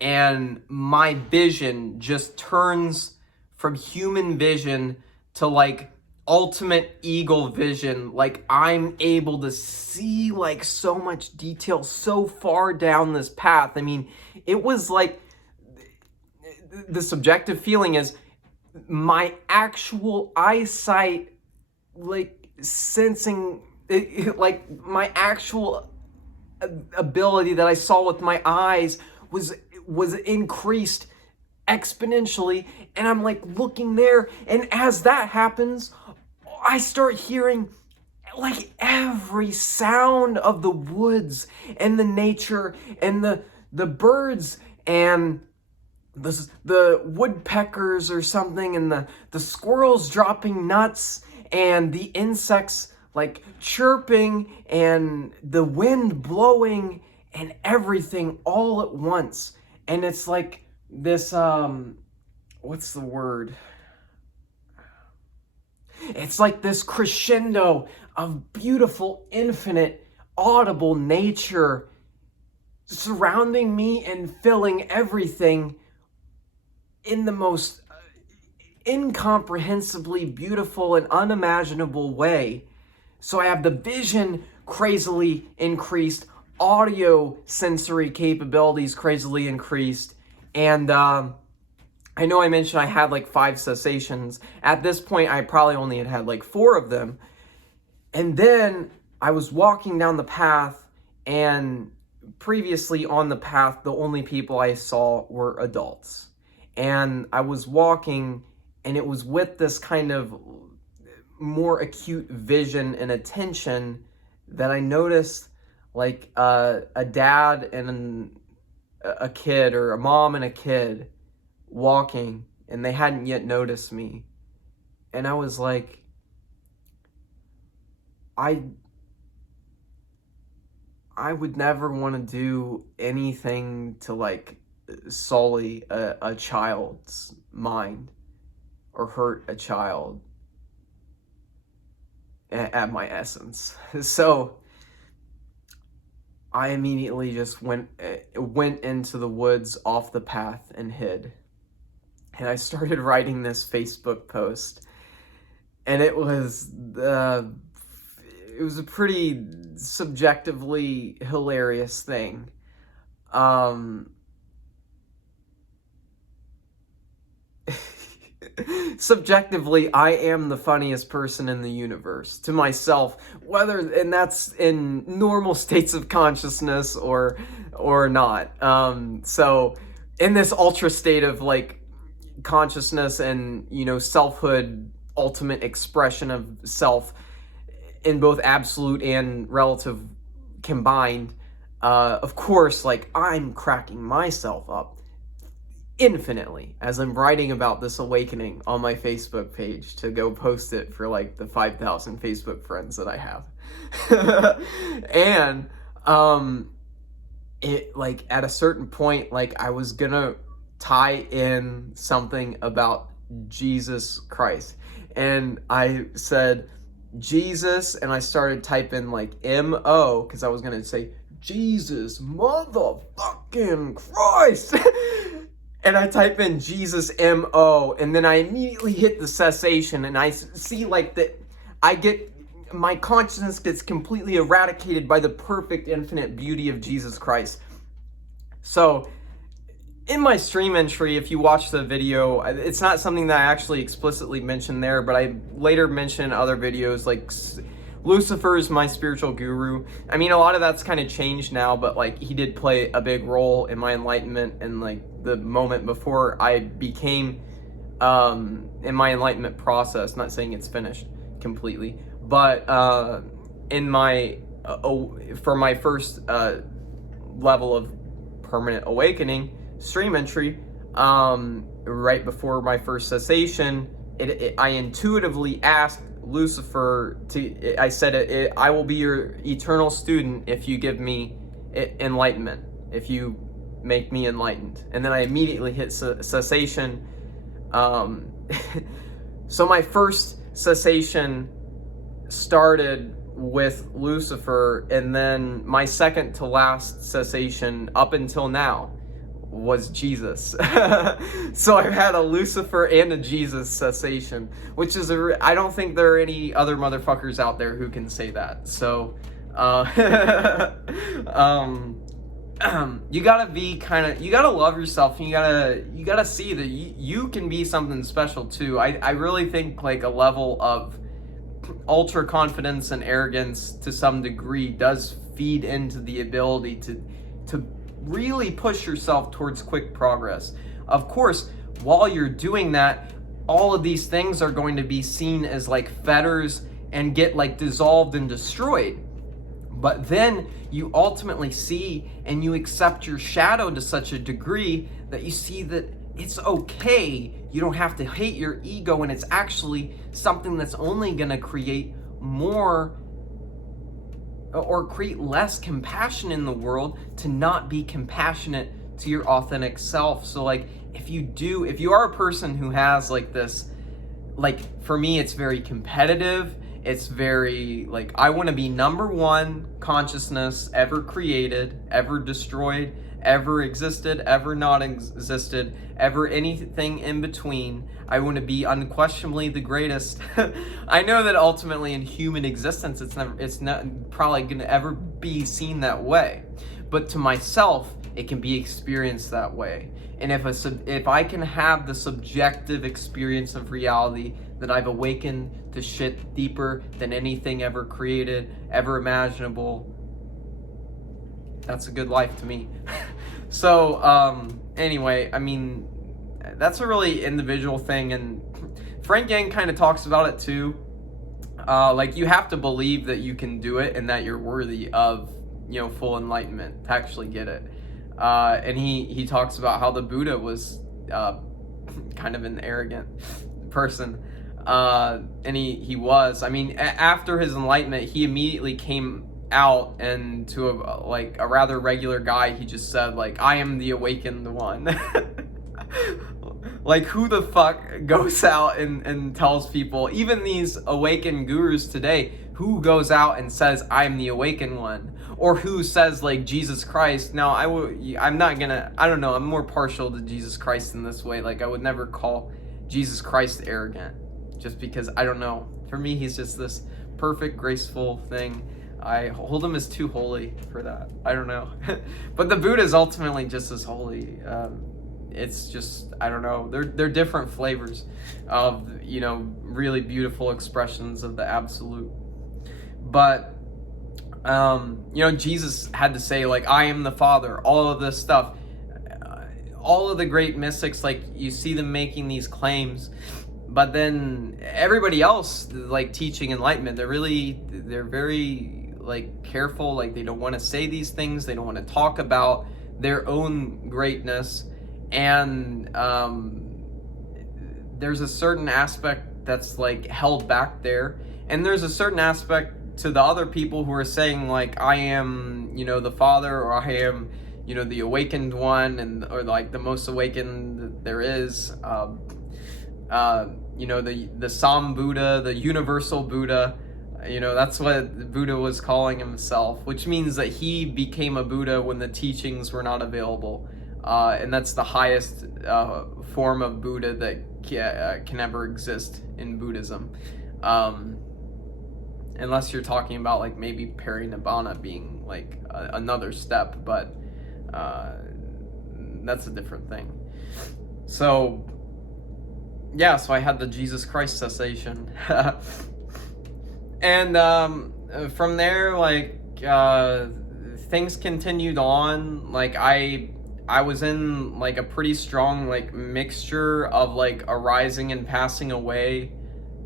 and my vision just turns from human vision to like ultimate eagle vision. Like, I'm able to see like so much detail so far down this path. I mean, it was like, the subjective feeling is my actual eyesight, like sensing like my actual ability that I saw with my eyes was increased exponentially. And I'm like looking there, and as that happens, I start hearing like every sound of the woods and the nature and the birds and the woodpeckers or something, and the squirrels dropping nuts, and the insects like chirping, and the wind blowing, and everything all at once. And it's like this, what's the word? It's like this crescendo of beautiful, infinite, audible nature surrounding me and filling everything in the most incomprehensibly beautiful and unimaginable way. So I have the vision crazily increased, audio sensory capabilities crazily increased, and I know I mentioned I had like 5 cessations. At this point, I probably only had like 4 of them. And then I was walking down the path, and previously on the path, the only people I saw were adults. And I was walking, and it was with this kind of more acute vision and attention that I noticed like a dad and a kid, or a mom and a kid walking, and they hadn't yet noticed me. And I was like, I would never want to do anything to like sully a child's mind or hurt a child at my essence. So I immediately just went into the woods off the path and hid. And I started writing this Facebook post, and it was a pretty subjectively hilarious thing. Subjectively, I am the funniest person in the universe to myself, and that's in normal states of consciousness or not. So in this ultra state of like consciousness and, you know, selfhood, ultimate expression of self in both absolute and relative combined, of course, like, I'm cracking myself up infinitely as I'm writing about this awakening on my Facebook page to go post it for like the 5,000 Facebook friends that I have. And it, like, at a certain point, like, I was gonna tie in something about Jesus Christ. And I said Jesus, and I started typing like M-O, because I was going to say Jesus motherfucking Christ. And I type in Jesus M-O, and then I immediately hit the cessation, and I see like that my consciousness gets completely eradicated by the perfect infinite beauty of Jesus Christ. So in my stream entry, if you watch the video, it's not something that I actually explicitly mentioned there, but I later mentioned in other videos, like Lucifer is my spiritual guru. I mean, a lot of that's kind of changed now, but like he did play a big role in my enlightenment and like the moment before I became in my enlightenment process. Not saying it's finished completely, but in my for my first level of permanent awakening stream entry, right before my first cessation, I intuitively asked Lucifer I said, I will be your eternal student if you give me enlightenment, if you make me enlightened. And then I immediately hit cessation. So my first cessation started with Lucifer, and then my second to last cessation up until now was Jesus. So I've had a Lucifer and a Jesus cessation, which is I don't think there are any other motherfuckers out there who can say that. So you gotta be you gotta love yourself, and you gotta see that you can be something special too. I really think like a level of ultra confidence and arrogance to some degree does feed into the ability to really push yourself towards quick progress. Of course, while you're doing that, all of these things are going to be seen as like fetters and get like dissolved and destroyed. But then you ultimately see and you accept your shadow to such a degree that you see that it's okay. You don't have to hate your ego, and it's actually something that's only going to create more or create less compassion in the world, to not be compassionate to your authentic self. So like if you are a person who has like this, like for me it's very competitive, it's very like I want to be number one consciousness ever created, ever destroyed, ever existed, ever not existed, ever anything in between. I want to be unquestionably the greatest. I know that ultimately in human existence, it's not probably going to ever be seen that way. But to myself, it can be experienced that way. And if I can have the subjective experience of reality that I've awakened to shit deeper than anything ever created, ever imaginable, that's a good life to me. So, anyway, I mean, that's a really individual thing, and Frank Yang kind of talks about it too. Like you have to believe that you can do it and that you're worthy of, full enlightenment to actually get it. And he talks about how the Buddha was kind of an arrogant person. And he was. I mean, after his enlightenment, he immediately came out, and to a rather regular guy, he just said like, I am the awakened one. Like who the fuck goes out and tells people, even these awakened gurus today, who goes out and says I'm the awakened one, or who says like Jesus Christ? Now I'm more partial to Jesus Christ in this way. Like I would never call Jesus Christ arrogant, just because I don't know, for me he's just this perfect graceful thing. I hold him as too holy for that. I don't know. But the Buddha is ultimately just as holy. It's just, I don't know. They're different flavors of, really beautiful expressions of the absolute. But, Jesus had to say, like, I am the Father, all of this stuff. All of the great mystics, like, you see them making these claims. But then everybody else, like, teaching enlightenment, they're very like careful, like they don't want to say these things, they don't want to talk about their own greatness, and there's a certain aspect that's like held back there, and there's a certain aspect to the other people who are saying like I am the Father, or I am the awakened one, or like the most awakened there is. The Sam Buddha, the universal Buddha. That's what Buddha was calling himself, which means that he became a Buddha when the teachings were not available. And that's the highest form of Buddha that can ever exist in Buddhism. Unless you're talking about like maybe Parinibbana being like another step, but that's a different thing. So so I had the Jesus Christ cessation. And from there, like things continued on. Like I was in like a pretty strong like mixture of like arising and passing away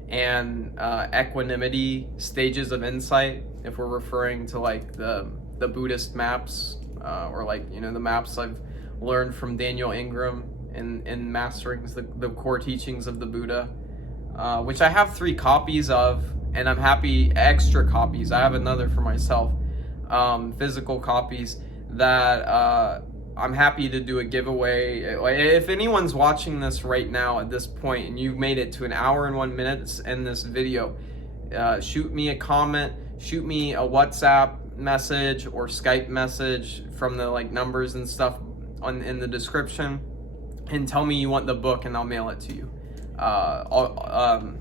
and equanimity stages of insight, if we're referring to like the Buddhist maps, or like the maps I've learned from Daniel Ingram in mastering the core teachings of the Buddha, which I have 3 copies of, and I'm happy, extra copies. I have another for myself, physical copies that I'm happy to do a giveaway. If anyone's watching this right now at this point and you've made it to 1 hour and 1 minute in this video, shoot me a comment, shoot me a WhatsApp message or Skype message from the like numbers and stuff in the description, and tell me you want the book, and I'll mail it to you. I'll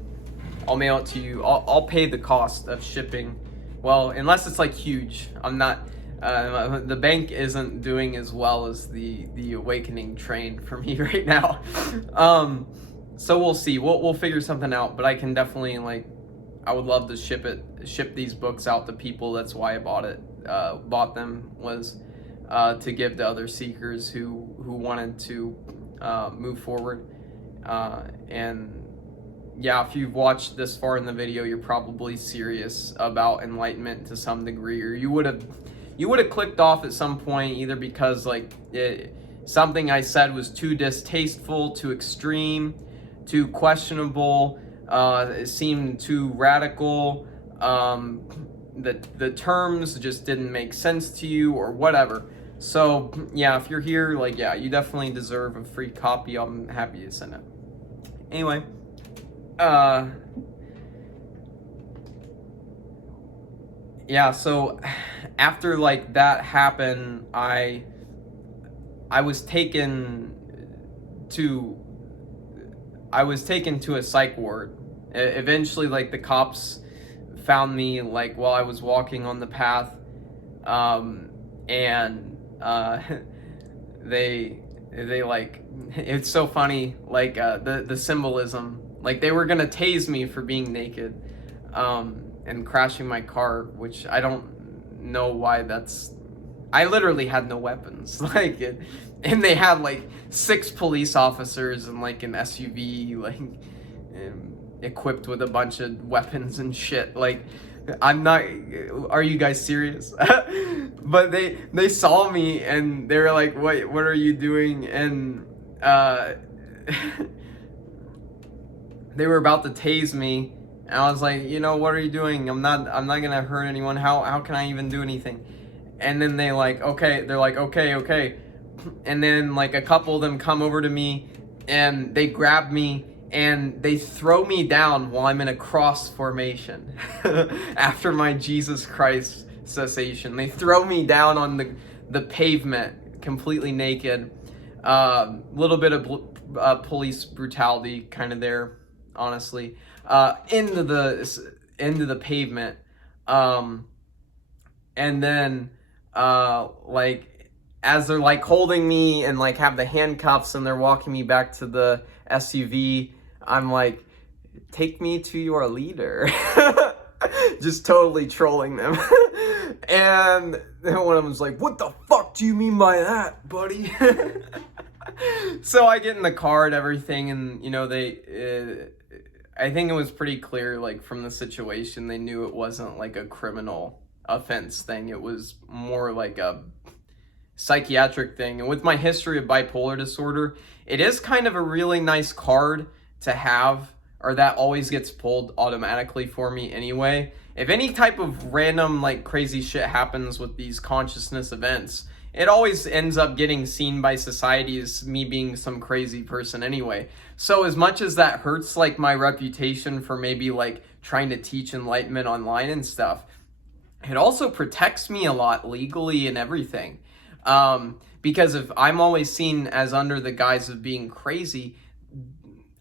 mail it to you. I'll pay the cost of shipping. Well, unless it's like huge. I'm not. The bank isn't doing as well as the awakening train for me right now. So we'll see. We'll figure something out. But I can definitely I would love to ship these books out to people. That's why I bought them, was to give to other seekers who wanted to move forward. And yeah, if you've watched this far in the video, you're probably serious about enlightenment to some degree, or you would have clicked off at some point, either because something I said was too distasteful, too extreme, too questionable, it seemed too radical, the terms just didn't make sense to you, or whatever. So yeah, if you're here, you definitely deserve a free copy. I'm happy to send it. Anyway, so after that happened, I was taken to a psych ward. Eventually, the cops found me while I was walking on the path, and they it's so funny, the symbolism, they were gonna tase me for being naked and crashing my car, which I don't know why I literally had no weapons, and they had 6 police officers and an SUV equipped with a bunch of weapons and shit. I'm not, are you guys serious? But they saw me and they were like, what are you doing? And they were about to tase me, and I was like, what are you doing? I'm not gonna hurt anyone. How can I even do anything? And then they're like, okay. And then a couple of them come over to me and they grab me and they throw me down while I'm in a cross formation. After my Jesus Christ cessation, they throw me down on the pavement, completely naked. Little bit of police brutality kind of there, honestly. Into the pavement, and then as they're holding me and have the handcuffs and they're walking me back to the SUV, I'm like, take me to your leader. Just totally trolling them. And then one of them's like, what the fuck do you mean by that, buddy? So I get in the car and everything, and I think it was pretty clear from the situation, they knew it wasn't a criminal offense thing. It was more a psychiatric thing. And with my history of bipolar disorder, it is kind of a really nice card to have, or that always gets pulled automatically for me anyway. If any type of random crazy shit happens with these consciousness events, it always ends up getting seen by society as me being some crazy person anyway. So as much as that hurts like my reputation for maybe like trying to teach enlightenment online and stuff, it also protects me a lot legally and everything. Because if I'm always seen as under the guise of being crazy,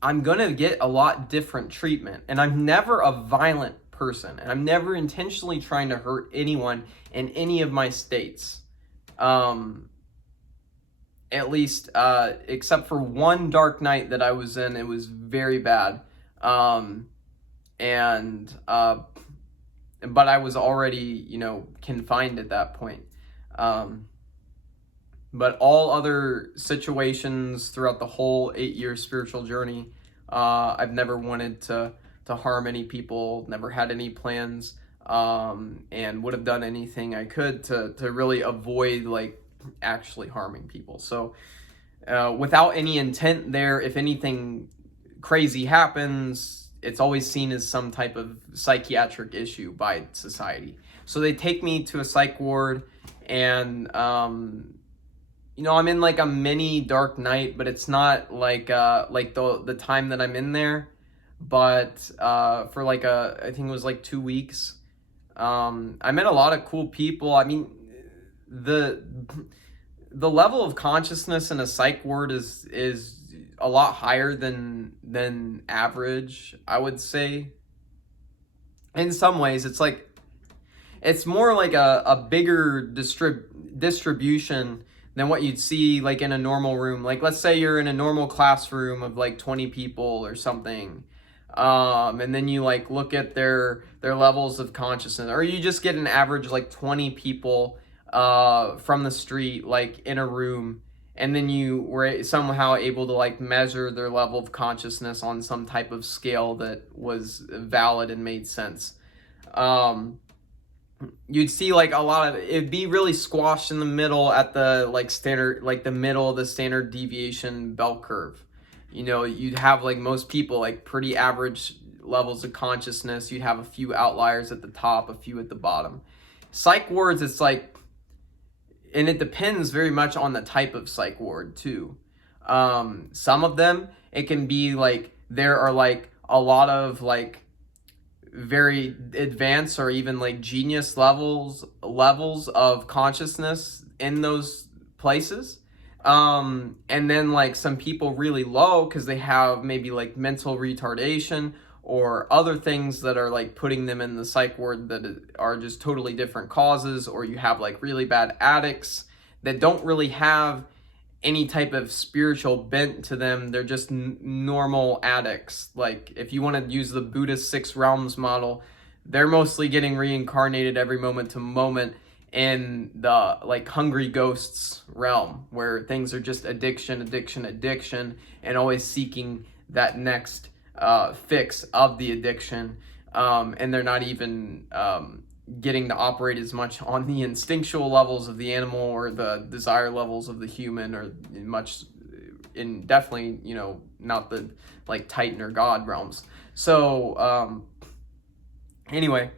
I'm gonna get a lot different treatment. And I'm never a violent person, and I'm never intentionally trying to hurt anyone in any of my states. At least, except for one dark night that I was in, it was very bad. And but I was already, confined at that point. But all other situations throughout the whole 8-year spiritual journey, I've never wanted to harm any people, never had any plans, and would have done anything I could to really avoid like actually harming people. So without any intent there, if anything crazy happens, it's always seen as some type of psychiatric issue by society. So they take me to a psych ward, and I'm in like a mini dark night, but it's not like the time that I'm in there. But for like I think it was like 2 weeks. I met a lot of cool people. I mean, the level of consciousness in a psych ward is a lot higher than average, I would say. In some ways, it's more like a bigger distribution than what you'd see like in a normal room. Like let's say you're in a normal classroom of like 20 people or something, and then you like look at their levels of consciousness, or you just get an average like 20 people from the street like in a room, and then you were somehow able to like measure their level of consciousness on some type of scale that was valid and made sense. You'd see like a lot of it'd be really squashed in the middle at the like standard, like the middle of the standard deviation bell curve. You'd have like most people like pretty average levels of consciousness. You'd have a few outliers at the top, a few at the bottom. Psych wards, it's like, and it depends very much on the type of psych ward too. Some of them, it can be like there are like a lot of like very advanced or even like genius levels of consciousness in those places, and then like some people really low because they have maybe like mental retardation or other things that are like putting them in the psych ward that are just totally different causes. Or you have like really bad addicts that don't really have any type of spiritual bent to them. They're just normal addicts. Like if you want to use the Buddhist 6 realms model, they're mostly getting reincarnated every moment to moment in the like hungry ghosts realm, where things are just addiction, and always seeking that next fix of the addiction. And they're not even getting to operate as much on the instinctual levels of the animal or the desire levels of the human, or much in definitely not the like Titan or God realms. So anyway,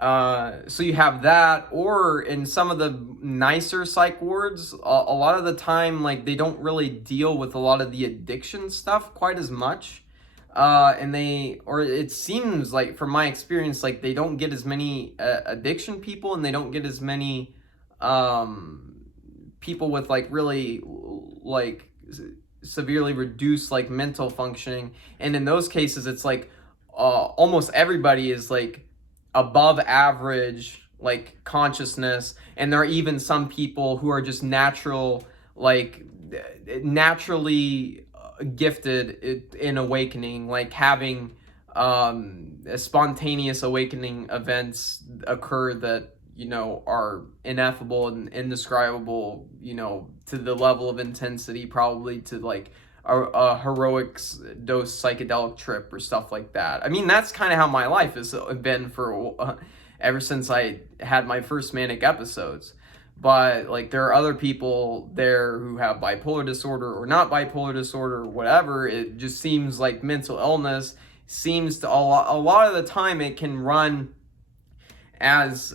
so you have that. Or in some of the nicer psych wards, a lot of the time like they don't really deal with a lot of the addiction stuff quite as much. And it seems like from my experience, like they don't get as many addiction people, and they don't get as many people with like really like severely reduced like mental functioning. And in those cases, it's like almost everybody is like above average like consciousness, and there are even some people who are just naturally gifted in awakening, like having spontaneous awakening events occur that are ineffable and indescribable, to the level of intensity probably to like a heroic dose psychedelic trip or stuff like that. I mean, that's kind of how my life has been for ever since I had my first manic episodes. But like there are other people there who have bipolar disorder or not bipolar disorder or whatever. It just seems like mental illness seems to a lot of the time it can run as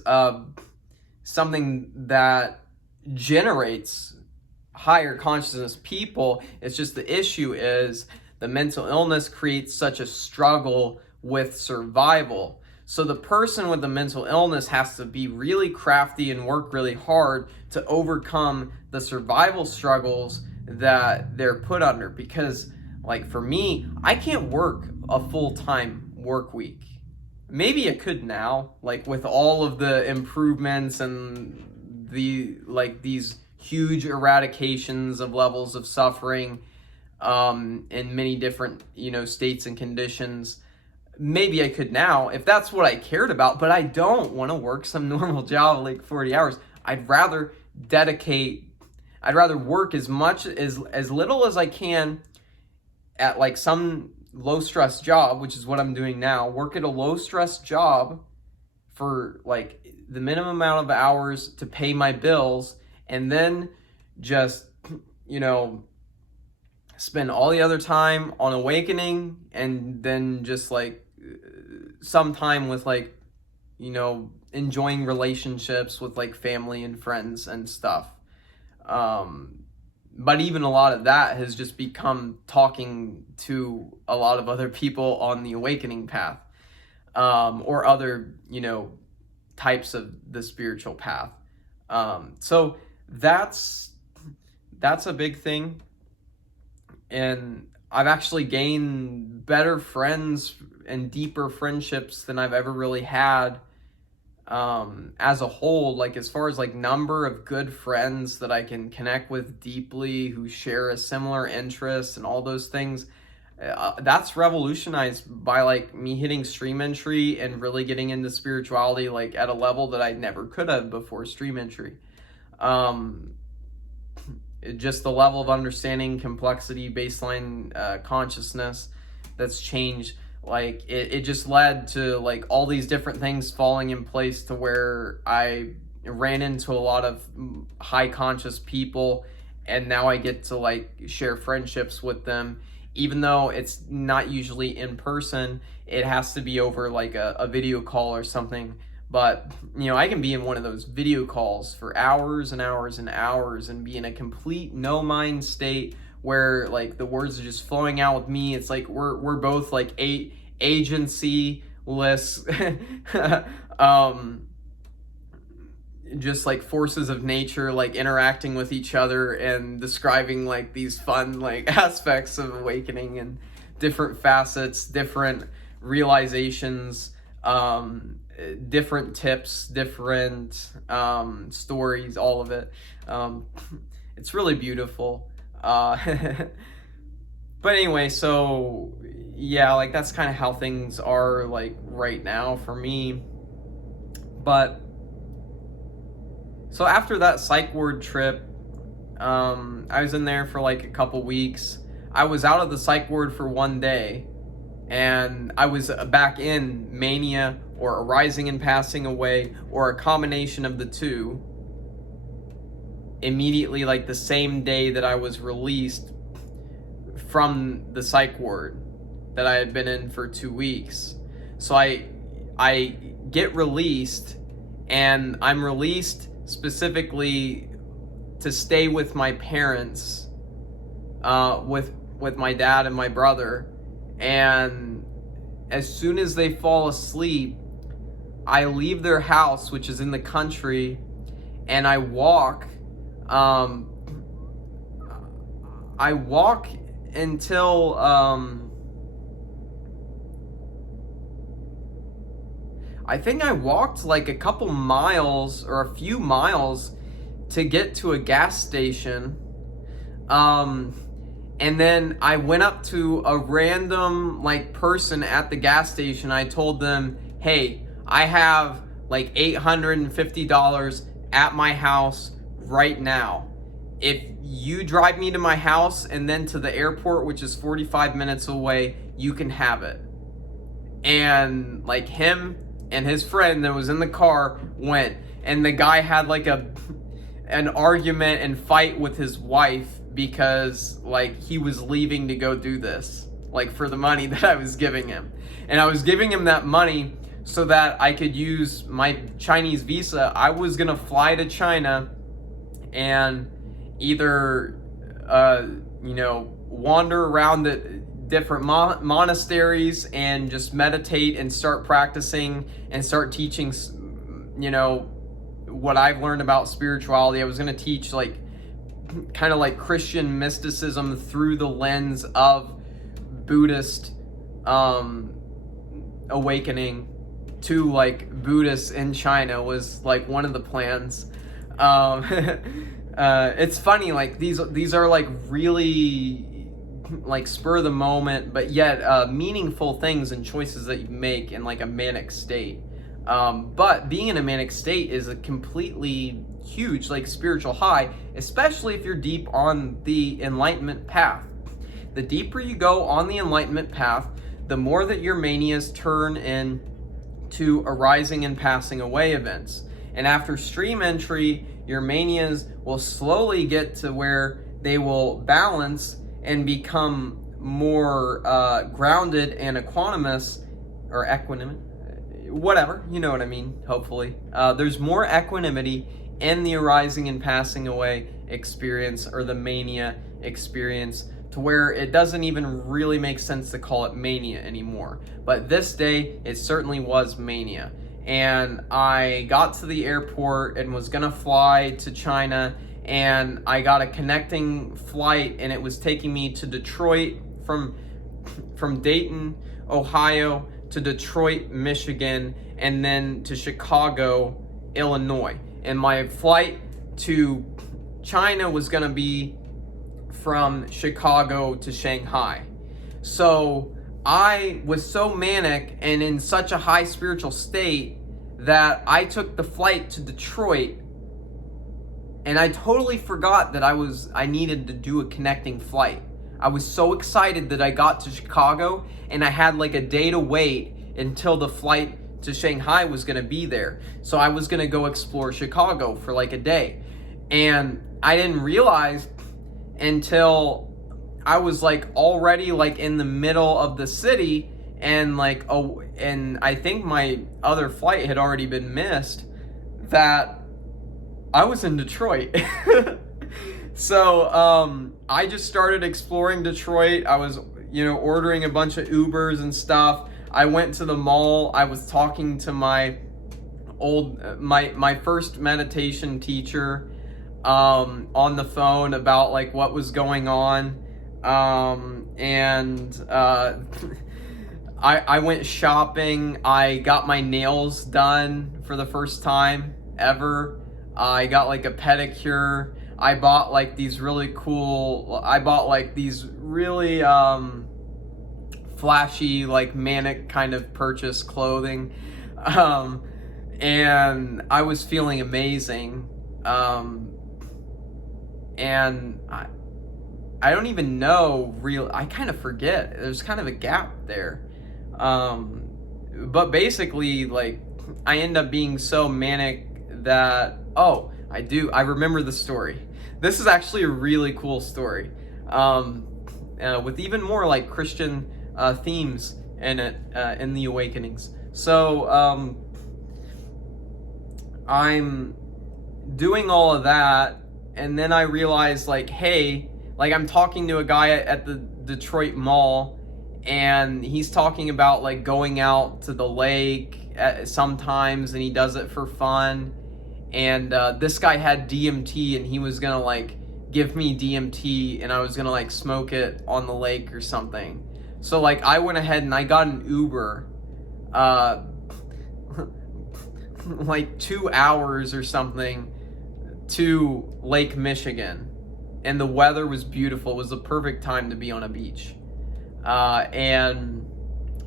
something that generates higher consciousness people. It's just the issue is the mental illness creates such a struggle with survival. So the person with the mental illness has to be really crafty and work really hard to overcome the survival struggles that they're put under. Because, like, for me, I can't work a full-time work week. Maybe I could now, like, with all of the improvements and these huge eradications of levels of suffering in many different, states and conditions. Maybe I could now if that's what I cared about, but I don't want to work some normal job like 40 hours. I'd rather work as little as I can at like some low stress job, which is what I'm doing now. Work at a low stress job for like the minimum amount of hours to pay my bills, and then just, spend all the other time on awakening, and then just like some time with like, enjoying relationships with like family and friends and stuff. But even a lot of that has just become talking to a lot of other people on the awakening path, or other, types of the spiritual path. So that's a big thing. And I've actually gained better friends and deeper friendships than I've ever really had as a whole, like as far as like number of good friends that I can connect with deeply, who share a similar interest and all those things. That's revolutionized by like me hitting stream entry and really getting into spirituality like at a level that I never could have before stream entry. Just the level of understanding, complexity, baseline consciousness that's changed. Like it just led to like all these different things falling in place to where I ran into a lot of high conscious people, and now I get to like share friendships with them. Even though it's not usually in person, it has to be over like a video call or something. But, I can be in one of those video calls for hours and hours and hours and be in a complete no mind state where like the words are just flowing out with me. It's like we're both like agency-less, just like forces of nature, like interacting with each other and describing like these fun like aspects of awakening and different facets, different realizations, different tips, different stories, all of it. It's really beautiful. But anyway, so yeah, like that's kind of how things are like right now for me. But so after that psych ward trip, I was in there for like a couple weeks. I was out of the psych ward for one day, and I was back in mania or arising and passing away, or a combination of the two, immediately, like the same day that I was released from the psych ward that I had been in for 2 weeks. So I get released, and I'm released specifically to stay with my parents, with my dad and my brother. And as soon as they fall asleep, I leave their house, which is in the country, and I walk until I think I walked like a couple miles or a few miles to get to a gas station. And then I went up to a random like person at the gas station. I told them, hey, I have like $850 at my house right now. If you drive me to my house and then to the airport, which is 45 minutes away, you can have it. And like him and his friend that was in the car went, and the guy had like an argument and fight with his wife because like he was leaving to go do this, like for the money that I was giving him. And I was giving him that money so that I could use my Chinese visa. I was gonna fly to China and either wander around the different monasteries and just meditate and start practicing and start teaching, what I've learned about spirituality. I was going to teach like kind of like Christian mysticism through the lens of Buddhist awakening to like Buddhists in China was like one of the plans. It's funny, like these are like really like spur of the moment, but yet meaningful things and choices that you make in like a manic state. But being in a manic state is a completely huge like spiritual high, especially if you're deep on the enlightenment path. The deeper you go on the enlightenment path, the more that your manias turn into arising and passing away events. And after stream entry, your manias will slowly get to where they will balance and become more grounded and equanimous, or equanimous, whatever, you know what I mean, hopefully. There's more equanimity in the arising and passing away experience, or the mania experience, to where it doesn't even really make sense to call it mania anymore. But this day, it certainly was mania. And I got to the airport and was gonna fly to China, and I got a connecting flight, and it was taking me to Detroit, from Dayton, Ohio, to Detroit, Michigan, and then to Chicago, Illinois. And my flight to China was gonna be from Chicago to Shanghai. So I was so manic and in such a high spiritual state that I took the flight to Detroit, and I totally forgot that I needed to do a connecting flight. I was so excited that I got to Chicago, and I had like a day to wait until the flight to Shanghai was gonna be there. So I was gonna go explore Chicago for like a day. And I didn't realize until I was like already like in the middle of the city, and like, and I think my other flight had already been missed, that I was in Detroit. So I just started exploring Detroit. I was, ordering a bunch of Ubers and stuff. I went to the mall. I was talking to my first meditation teacher on the phone about like what was going on. I went shopping. I got my nails done for the first time ever. I got like a pedicure. I bought like these really flashy, like manic kind of purchase clothing. And I was feeling amazing. And I don't even know I kind of forget. There's kind of a gap there. But basically, like, I end up being so manic that, I remember the story. This is actually a really cool story, with even more like Christian themes in it, in the awakenings. So I'm doing all of that, and then I realized, like, hey, like, I'm talking to a guy at the Detroit Mall, and he's talking about like going out to the lake sometimes, and he does it for fun. And this guy had DMT, and he was gonna like give me DMT, and I was gonna like smoke it on the lake or something. So like I went ahead and I got an Uber, like 2 hours or something, to Lake Michigan, and the weather was beautiful. It was the perfect time to be on a beach. And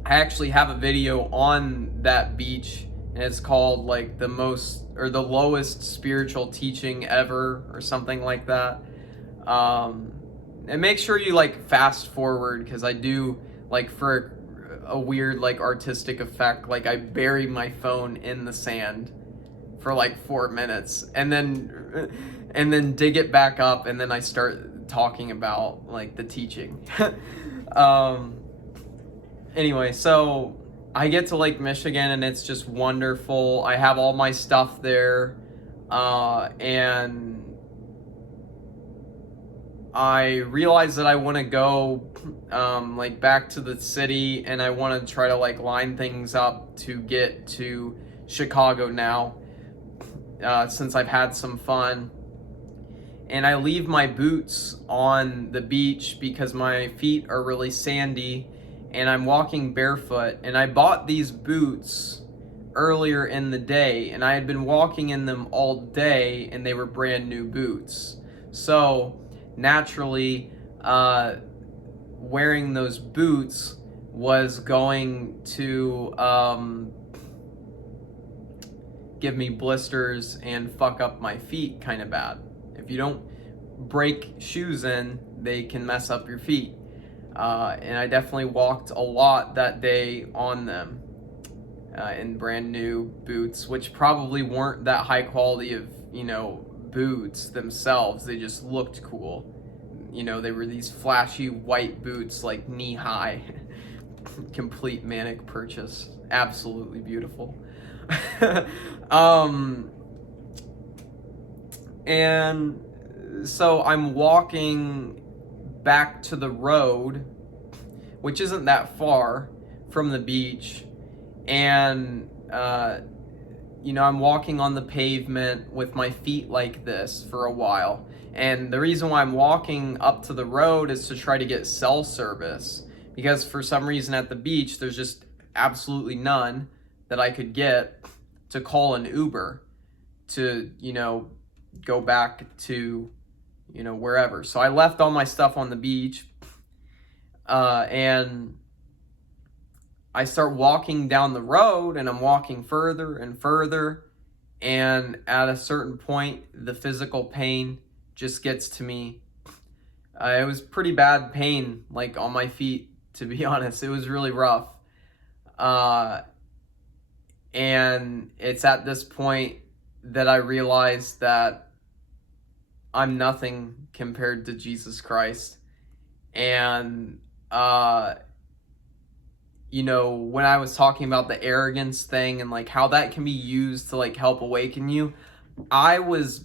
I actually have a video on that beach, and it's called like the lowest spiritual teaching ever, or something like that. And make sure you like fast forward, because I do, like, for a weird like artistic effect, like I bury my phone in the sand for like 4 minutes, and then dig it back up, and then I start talking about like the teaching. Anyway, so I get to Lake Michigan, and it's just wonderful. I have all my stuff there, and I realized that I want to go like back to the city, and I want to try to like line things up to get to Chicago now, since I've had some fun. And I leave my boots on the beach because my feet are really sandy, and I'm walking barefoot. And I bought these boots earlier in the day, and I had been walking in them all day, and they were brand new boots. So naturally, wearing those boots was going to give me blisters and fuck up my feet kind of bad. If you don't break shoes in, they can mess up your feet. And I definitely walked a lot that day on them, in brand new boots, which probably weren't that high quality of, boots themselves. They just looked cool. They were these flashy white boots, like knee high. Complete manic purchase. Absolutely beautiful. And so I'm walking back to the road, which isn't that far from the beach, and I'm walking on the pavement with my feet like this for a while. And the reason why I'm walking up to the road is to try to get cell service, because for some reason at the beach there's just absolutely none that I could get to call an Uber to go back to wherever. So I left all my stuff on the beach, and I start walking down the road, and I'm walking further and further, and at a certain point the physical pain just gets to me. It was pretty bad pain, like on my feet, to be honest. It was really rough, and it's at this point that I realized that I'm nothing compared to Jesus Christ. And when I was talking about the arrogance thing and like how that can be used to like help awaken you, I was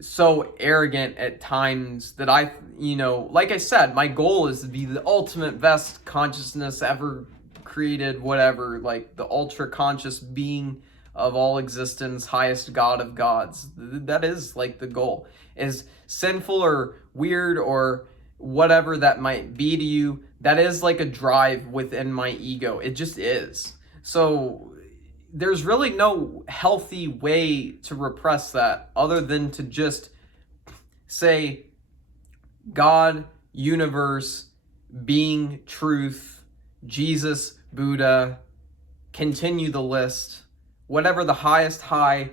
so arrogant at times that I like I said, my goal is to be the ultimate best consciousness ever created, whatever, like the ultra conscious being of all existence, highest God of gods. That is like the goal. As sinful or weird or whatever that might be to you, that is like a drive within my ego. It just is. So there's really no healthy way to repress that other than to just say God, universe, being, truth, Jesus, Buddha, continue the list. Whatever the highest high,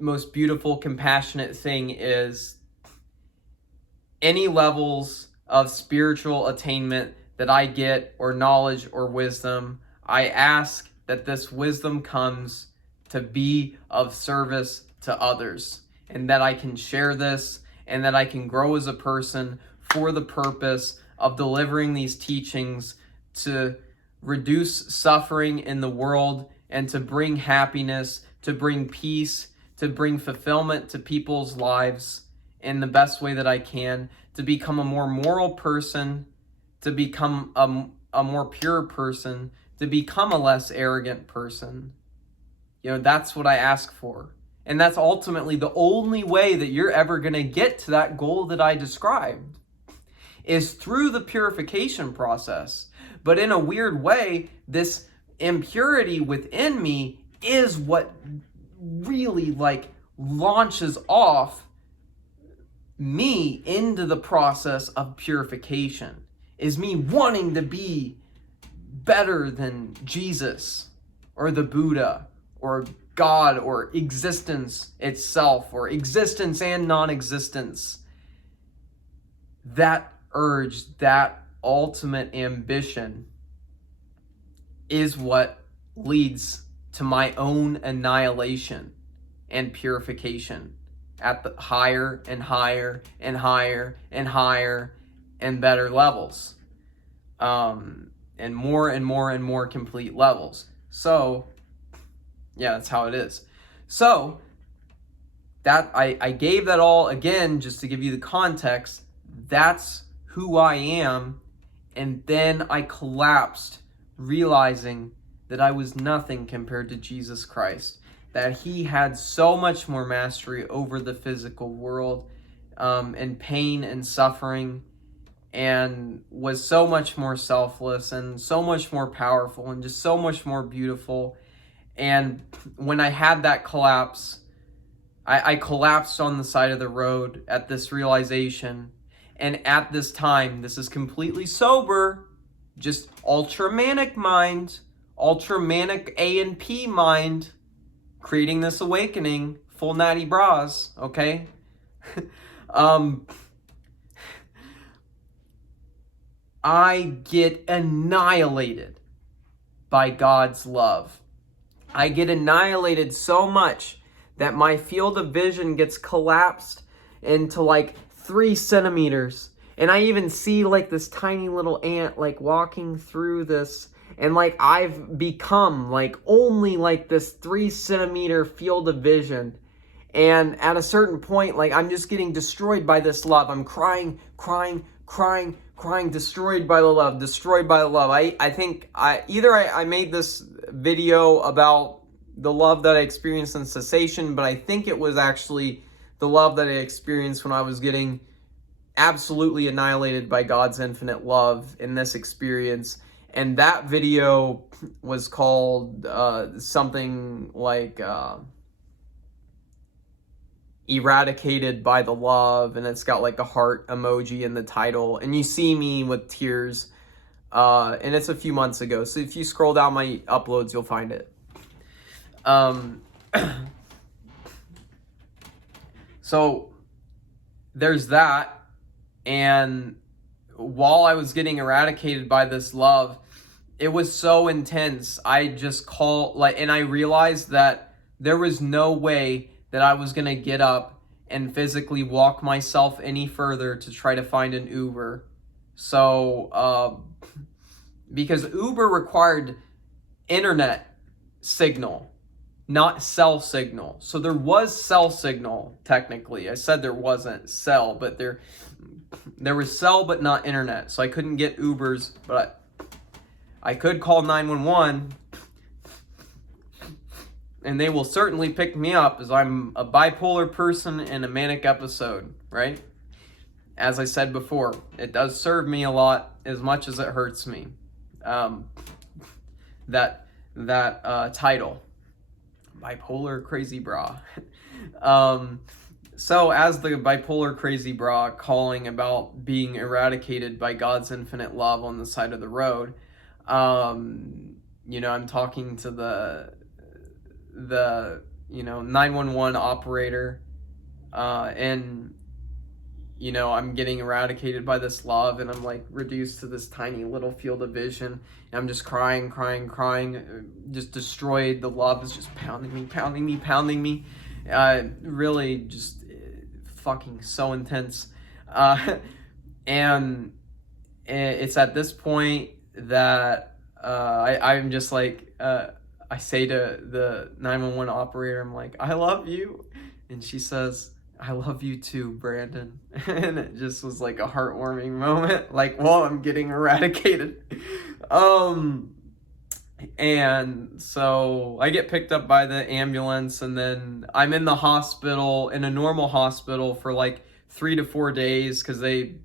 most beautiful, compassionate thing is, any levels of spiritual attainment that I get, or knowledge or wisdom, I ask that this wisdom comes to be of service to others, and that I can share this, and that I can grow as a person for the purpose of delivering these teachings to reduce suffering in the world, and to bring happiness, to bring peace, to bring fulfillment to people's lives in the best way that I can, to become a more moral person, to become a more pure person, to become a less arrogant person. That's what I ask for. And that's ultimately the only way that you're ever going to get to that goal that I described, is through the purification process. But in a weird way, this impurity within me is what really like launches off me into the process of purification, is me wanting to be better than Jesus or the Buddha or God or existence itself or existence and non-existence. That urge, that ultimate ambition is what leads to my own annihilation and purification at the higher and higher and higher and higher and better levels, and more and more and more complete levels. So yeah, that's how it is. So that I gave that all, again, just to give you the context. That's who I am. And then I collapsed, realizing that I was nothing compared to Jesus Christ, that he had so much more mastery over the physical world, and pain and suffering, and was so much more selfless and so much more powerful and just so much more beautiful. And when I had that collapse, I collapsed on the side of the road at this realization. And at this time, this is completely sober, just ultra manic mind, ultra manic A and P mind, creating this awakening, full natty bras, okay? I get annihilated by God's love. I get annihilated so much that my field of vision gets collapsed into like 3 centimeters. And I even see like this tiny little ant like walking through this. And like I've become like only like this 3 centimeter field of vision. And at a certain point, like I'm just getting destroyed by this love. I'm crying, destroyed by the love, destroyed by the love. I think I made this video about the love that I experienced in cessation, but I think it was actually the love that I experienced when I was getting absolutely annihilated by God's infinite love in this experience. And that video was called something like Eradicated by the Love, and it's got like a heart emoji in the title, and you see me with tears, and it's a few months ago, so if you scroll down my uploads, you'll find it. So there's that, and while I was getting eradicated by this love, it was so intense. I just and I realized that there was no way that I was gonna get up and physically walk myself any further to try to find an Uber. So, because Uber required internet signal, not cell signal. So there was cell signal, technically. I said there wasn't cell, but there was cell, but not internet. So I couldn't get Ubers, but I could call 911, and they will certainly pick me up, as I'm a bipolar person in a manic episode, right? As I said before, it does serve me a lot, as much as it hurts me. That title, bipolar crazy bra. So as the bipolar crazy bra calling about being eradicated by God's infinite love on the side of the road, I'm talking to the 911 operator, and I'm getting eradicated by this love, and I'm like reduced to this tiny little field of vision, and I'm just crying, just destroyed. The love is just pounding me, really just fucking so intense, and it's at this point that I'm just like, I say to the 911 operator, I'm like, I love you. And she says, I love you too, Brandon. And it just was like a heartwarming moment, like while I'm getting eradicated. And so I get picked up by the ambulance, and then I'm in the hospital, in a normal hospital, for like 3 to 4 days, because they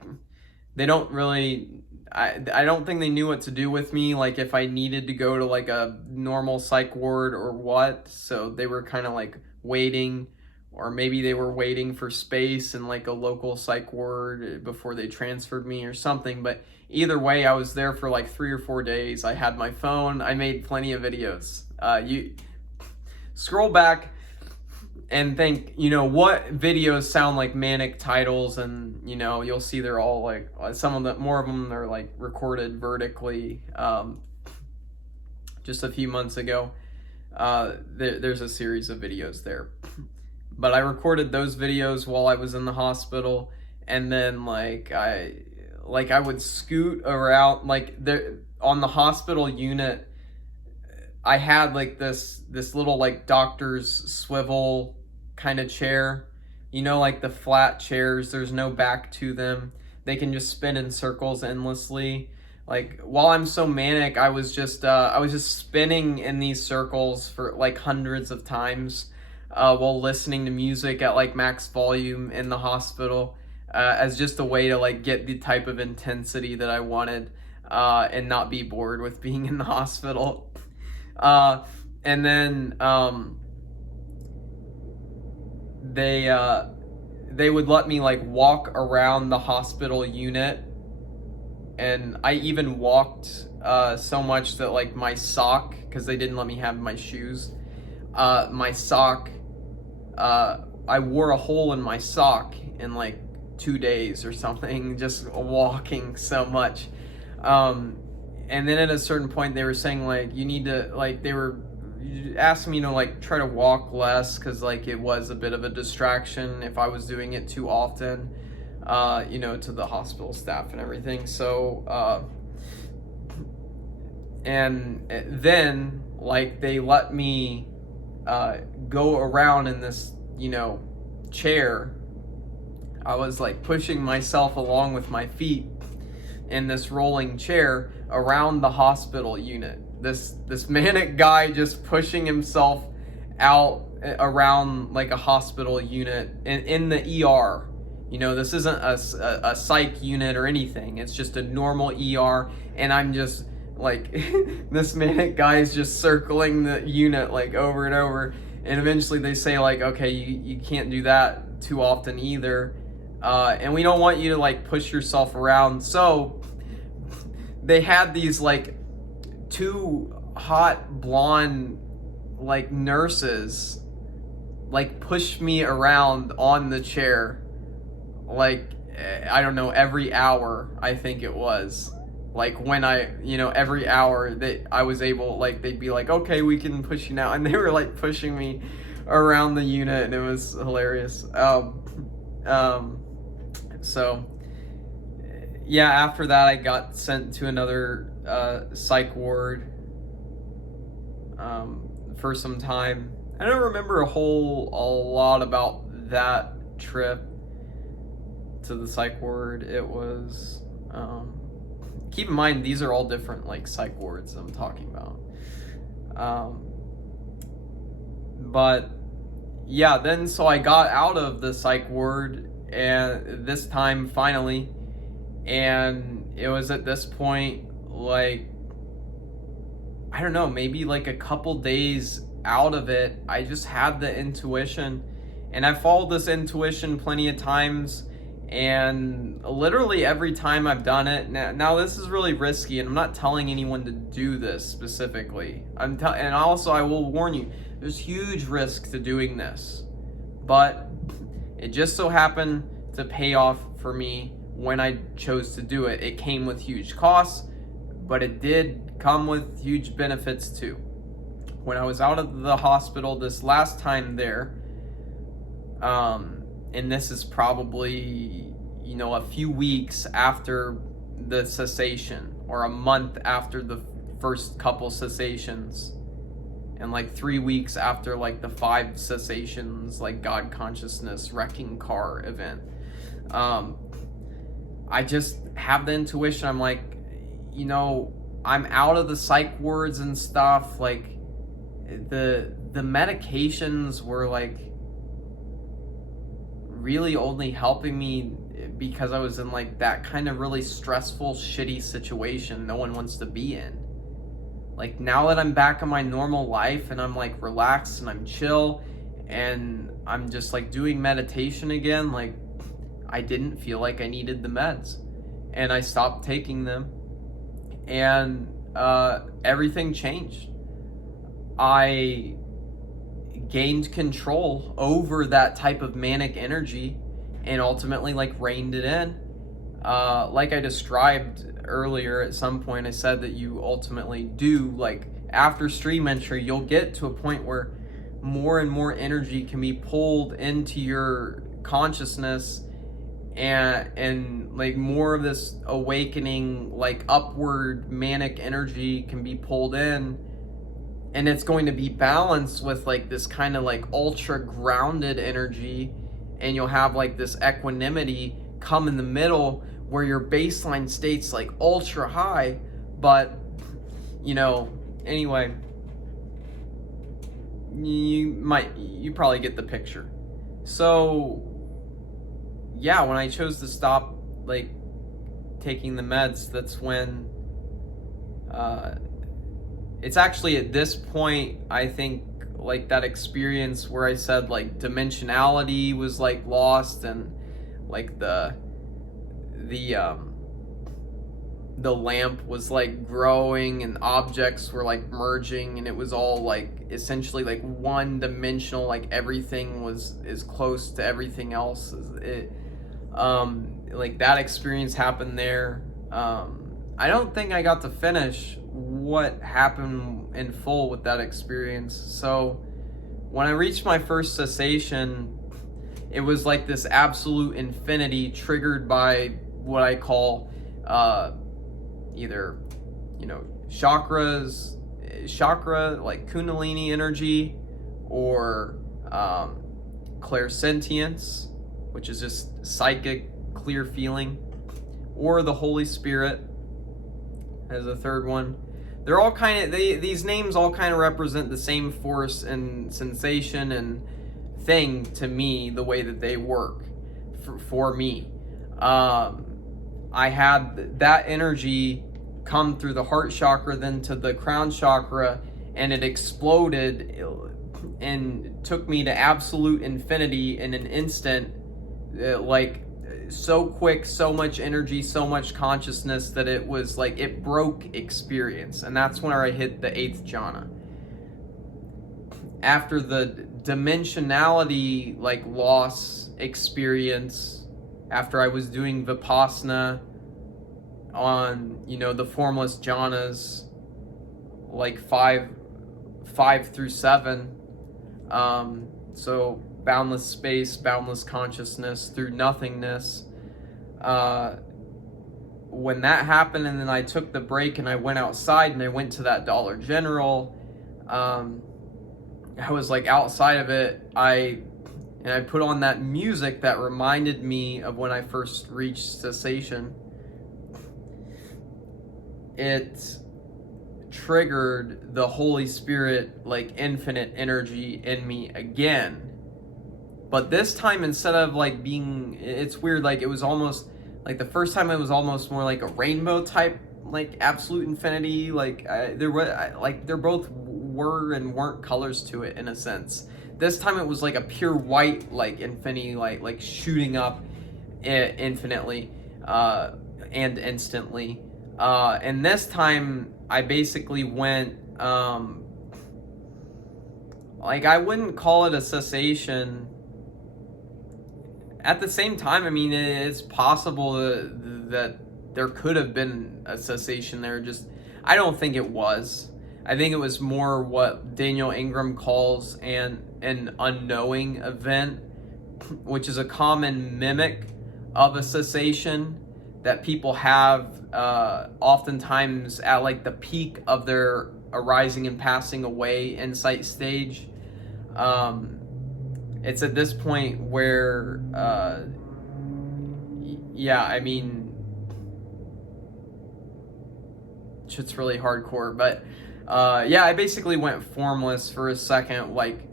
don't really, I don't think they knew what to do with me, like if I needed to go to like a normal psych ward or what. So they were kind of like waiting, or maybe they were waiting for space in like a local psych ward before they transferred me or something. But either way, I was there for like 3 or 4 days. I had my phone. I made plenty of videos. You scroll back and think, what videos sound like manic titles, and you'll see they're all like, more of them are like recorded vertically. Just a few months ago, there's a series of videos there, but I recorded those videos while I was in the hospital, and then I would scoot around, like there on the hospital unit. I had like this little like doctor's swivel kind of chair, like the flat chairs, there's no back to them. They can just spin in circles endlessly. Like while I'm so manic, I was just spinning in these circles for like hundreds of times while listening to music at like max volume in the hospital as just a way to like get the type of intensity that I wanted and not be bored with being in the hospital. And then they would let me like walk around the hospital unit, and I even walked so much that like my sock, because they didn't let me have my shoes, my sock, I wore a hole in my sock in like 2 days or something, just walking so much. And then at a certain point they were saying like you need to, like they were asking me to like try to walk less, because like it was a bit of a distraction if I was doing it too often, to the hospital staff and everything. So and then like they let me go around in this chair. I was like pushing myself along with my feet in this rolling chair around the hospital unit. This manic guy just pushing himself out around like a hospital unit in the ER. This isn't a psych unit or anything. It's just a normal ER, and I'm just like this manic guy is just circling the unit like over and over. And eventually they say like, okay, you can't do that too often either. And we don't want you to like push yourself around. So they had these like 2 hot blonde like nurses like push me around on the chair, like I don't know, every hour, I think it was. Like when every hour that I was able, like they'd be like, okay, we can push you now. And they were like pushing me around the unit, and it was hilarious. So yeah, after that I got sent to another psych ward for some time. I don't remember a lot about that trip to the psych ward. It was keep in mind these are all different like psych wards I'm talking about. But yeah, then so I got out of the psych ward, and this time finally, and it was at this point like I don't know, maybe like a couple days out of it, I just had the intuition, and I followed this intuition plenty of times, and literally every time I've done it. Now this is really risky, and I'm not telling anyone to do this specifically. And also I will warn you, there's huge risk to doing this, but it just so happened to pay off for me when I chose to do it. It came with huge costs, but it did come with huge benefits too. When I was out of the hospital this last time there, and this is probably, a few weeks after the cessation, or a month after the first couple cessations, and like 3 weeks after like the 5 cessations, like God consciousness wrecking car event. I just have the intuition. I'm like, I'm out of the psych wards and stuff. Like the medications were like really only helping me because I was in like that kind of really stressful, shitty situation no one wants to be in. Like now that I'm back in my normal life and I'm like relaxed and I'm chill and I'm just like doing meditation again, like I didn't feel like I needed the meds, and I stopped taking them, and everything changed. I gained control over that type of manic energy and ultimately like reined it in. Like I described earlier, at some point I said that you ultimately do, like after stream entry, you'll get to a point where more and more energy can be pulled into your consciousness, and like more of this awakening, like upward manic energy can be pulled in, and it's going to be balanced with like this kind of like ultra grounded energy, and you'll have like this equanimity come in the middle where your baseline state's like ultra high. But anyway, you probably get the picture. So yeah, when I chose to stop like taking the meds, that's when it's actually at this point, I think, like that experience where I said like dimensionality was like lost, and like the lamp was like growing, and objects were like merging, and it was all like essentially like one dimensional, like everything was as close to everything else. Like that experience happened there. I don't think I got to finish what happened in full with that experience. So when I reached my first cessation, it was like this absolute infinity triggered by what I call either chakra like kundalini energy, or clairsentience, which is just psychic clear feeling, or the Holy Spirit as a third one. They're all these names all kind of represent the same force and sensation and thing to me, the way that they work for me. I had that energy come through the heart chakra, then to the crown chakra, and it exploded and took me to absolute infinity in an instant, like so quick, so much energy, so much consciousness, that it was like it broke experience. And that's when I hit the 8th jhana. After the dimensionality like loss experience, after I was doing vipassana on the formless jhanas, like 5 through 7, so boundless space, boundless consciousness through nothingness. When that happened, and then I took the break and I went outside and I went to that Dollar General, I was like outside of it, I put on that music that reminded me of when I first reached cessation. It triggered the Holy Spirit, like infinite energy in me again. But this time, instead of like being, it's weird, like it was almost like the first time it was almost more like a rainbow type, like absolute infinity, like there both were and weren't colors to it in a sense. This time it was like a pure white, like infinity, like shooting up infinitely and instantly. And this time I basically went, like I wouldn't call it a cessation. At the same time, I mean, it's possible that there could have been a cessation there. Just, I don't think it was. I think it was more what Daniel Ingram calls an unknowing event, which is a common mimic of a cessation that people have oftentimes at like the peak of their arising and passing away insight stage. It's at this point where, yeah, I mean, shit's really hardcore, but yeah, I basically went formless for a second, like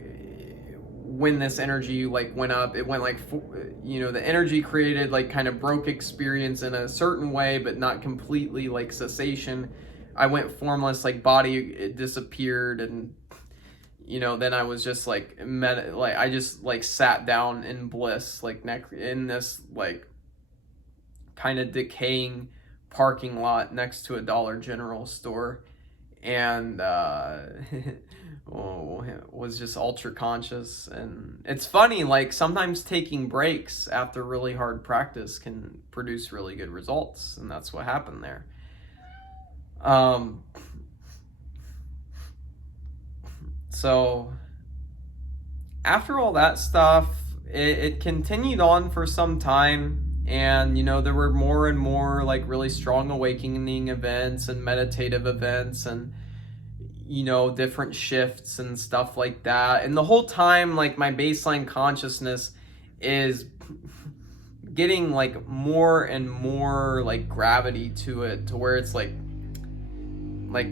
when this energy like went up, it went like, the energy created like kind of broke experience in a certain way, but not completely like cessation. I went formless, like body, it disappeared, and then I was just like I just like sat down in bliss, like in this like kind of decaying parking lot next to a Dollar General store, and was just ultra conscious. And it's funny, like sometimes taking breaks after really hard practice can produce really good results, and that's what happened there. So after all that stuff, it continued on for some time, and there were more and more like really strong awakening events and meditative events, and different shifts and stuff like that. And the whole time, like my baseline consciousness is getting like more and more like gravity to it, to where it's like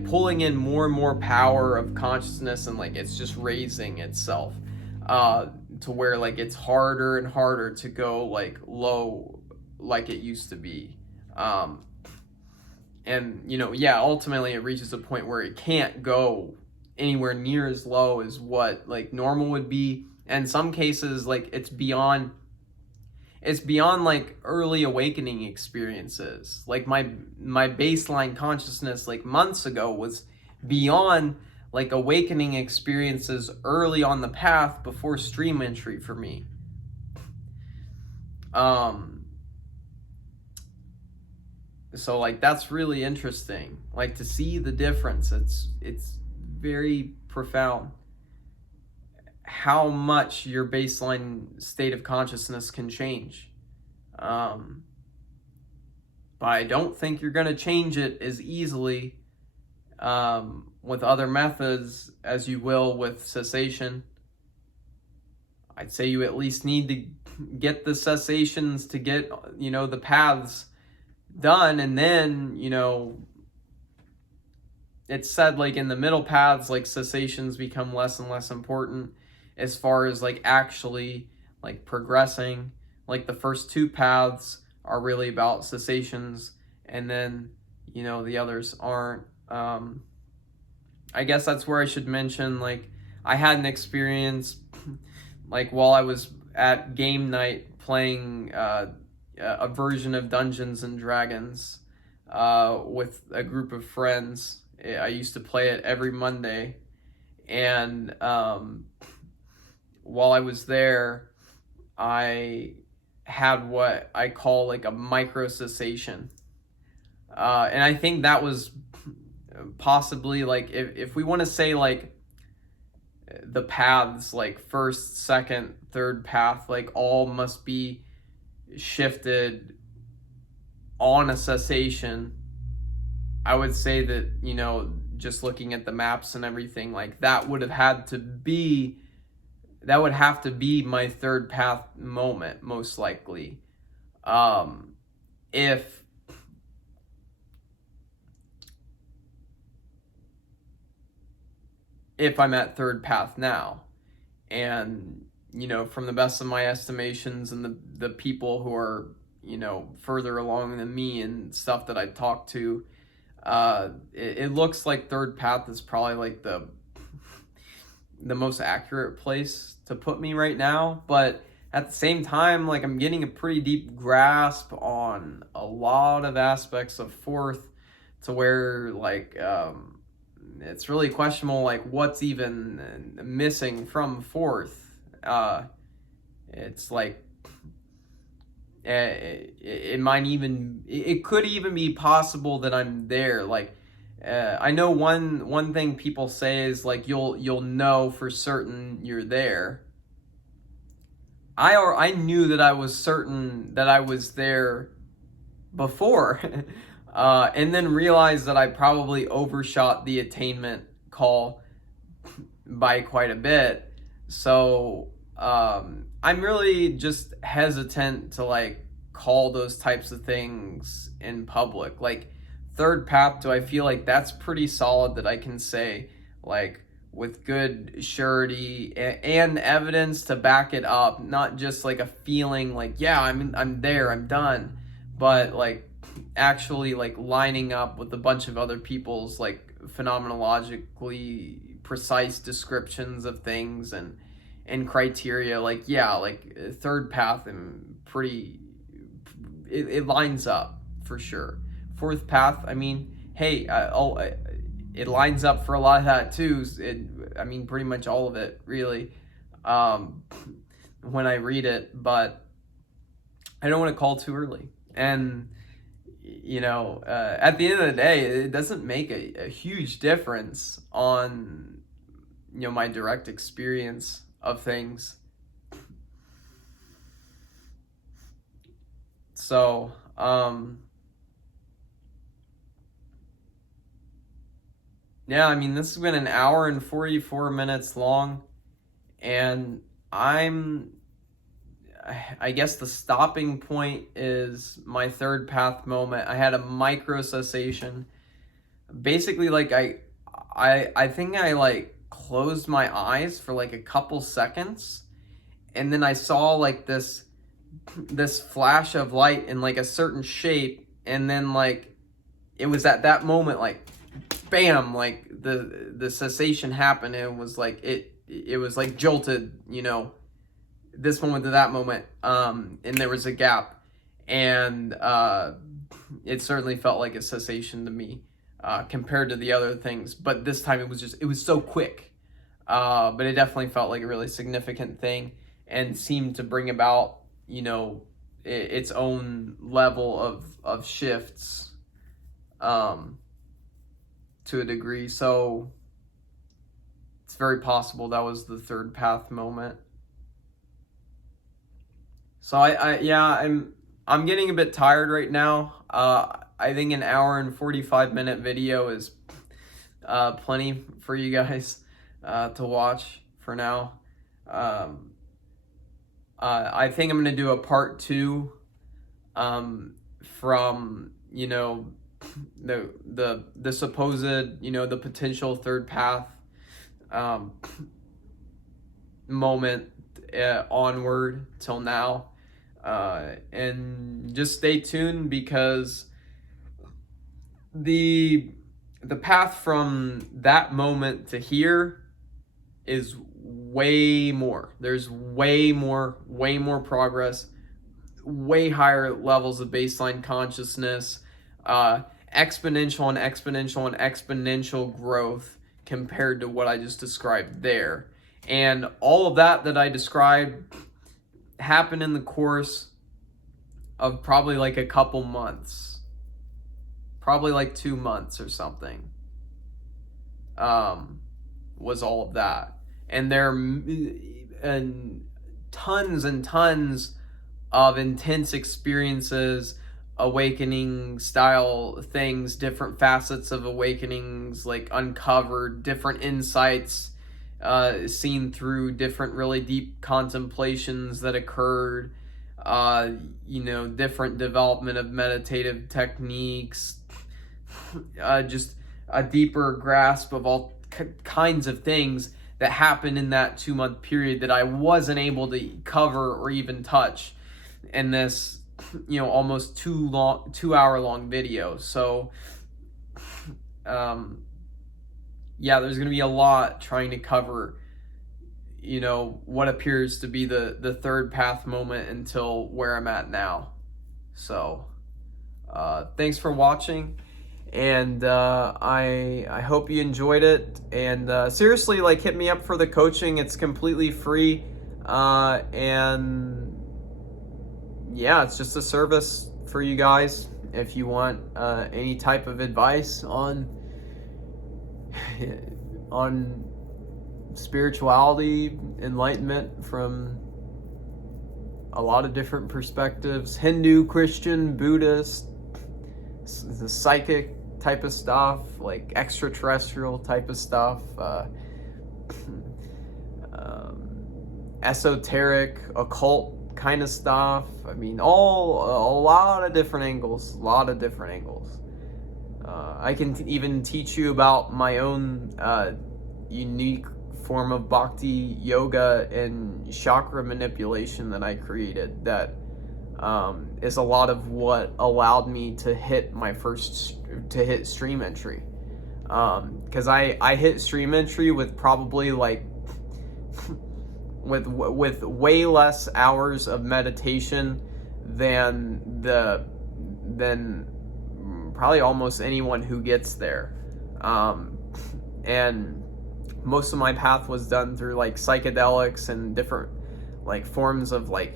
pulling in more and more power of consciousness, and like it's just raising itself to where like it's harder and harder to go like low like it used to be. And yeah, ultimately it reaches a point where it can't go anywhere near as low as what like normal would be. And in some cases, like it's beyond like early awakening experiences. Like my baseline consciousness like months ago was beyond like awakening experiences early on the path before stream entry for me. So like that's really interesting, like to see the difference. It's very profound how much your baseline state of consciousness can change. But I don't think you're going to change it as easily with other methods as you will with cessation. I'd say you at least need to get the cessations to get, the paths done, and then, it's said like in the middle paths, like cessations become less and less important as far as like actually like progressing. Like the first two paths are really about cessations, and then the others aren't. I guess that's where I should mention, like I had an experience like while I was at game night playing a version of Dungeons and Dragons with a group of friends. I used to play it every Monday, and while I was there, I had what I call like a micro cessation, and I think that was possibly like, if we want to say like the paths, like first, second, third path, like all must be shifted on a cessation, I would say that, just looking at the maps and everything, like that would have to be my third path moment, most likely. If I'm at third path now, and from the best of my estimations and the people who are further along than me and stuff that I talk to, it looks like third path is probably like the most accurate place to put me right now. But at the same time, like I'm getting a pretty deep grasp on a lot of aspects of fourth, to where like it's really questionable like what's even missing from fourth. It's like it could even be possible that I'm there. Like I know one thing people say is like you'll know for certain you're there. I knew that I was certain that I was there before, and then realized that I probably overshot the attainment call by quite a bit. So I'm really just hesitant to like call those types of things in public. Like third path, do I feel like that's pretty solid that I can say like with good surety and evidence to back it up, not just like a feeling like, yeah, I'm there, I'm done, but like actually like lining up with a bunch of other people's like phenomenologically precise descriptions of things and criteria. Like, yeah, like third path and pretty, it lines up for sure. Fourth path, I mean, hey, it lines up for a lot of that too. Pretty much all of it, really, when I read it, but I don't want to call too early. And, at the end of the day, it doesn't make a huge difference on, my direct experience of things. So, yeah, this has been an hour and 44 minutes long, and I guess the stopping point is my third path moment. I had a micro cessation. Basically, like I think I like closed my eyes for like a couple seconds, and then I saw like this flash of light in like a certain shape, and then like it was at that moment like bam, like the cessation happened, and it was like it was like jolted, you know, this moment to that moment, and there was a gap, and it certainly felt like a cessation to me, compared to the other things, but this time it was so quick, but it definitely felt like a really significant thing, and seemed to bring about, you know, its own level of shifts, to a degree. So it's very possible that was the third path moment. So I'm getting a bit tired right now. I think an hour and 45-minute video is plenty for you guys to watch for now. I think I'm gonna do a part 2 from, you know, the supposed, you know, the potential third path moment onward till now, and just stay tuned, because the path from that moment to here is way more. There's way more progress, way higher levels of baseline consciousness, exponential and exponential and exponential growth compared to what I just described there. And all of that I described happened in the course of probably like a couple months, probably like 2 months or something, was all of that. And and tons and tons of intense experiences, awakening style things, different facets of awakenings, like uncovered, different insights, seen through different really deep contemplations that occurred, you know, different development of meditative techniques, just a deeper grasp of all kinds of things that happened in that 2-month period that I wasn't able to cover or even touch in this, you know, almost 2 hour long video. So yeah, there's gonna be a lot trying to cover, you know, what appears to be the third path moment until where I'm at now. So thanks for watching, and I hope you enjoyed it, and seriously, like, hit me up for the coaching. It's completely free, and yeah, it's just a service for you guys if you want any type of advice on spirituality, enlightenment from a lot of different perspectives: Hindu, Christian, Buddhist, the psychic type of stuff, like extraterrestrial type of stuff, esoteric, occult kind of stuff. I mean, a lot of different angles, I can even teach you about my own unique form of bhakti yoga and chakra manipulation that I created, that is a lot of what allowed me to hit stream entry, because I hit stream entry with probably like with way less hours of meditation than probably almost anyone who gets there, and most of my path was done through like psychedelics and different like forms of like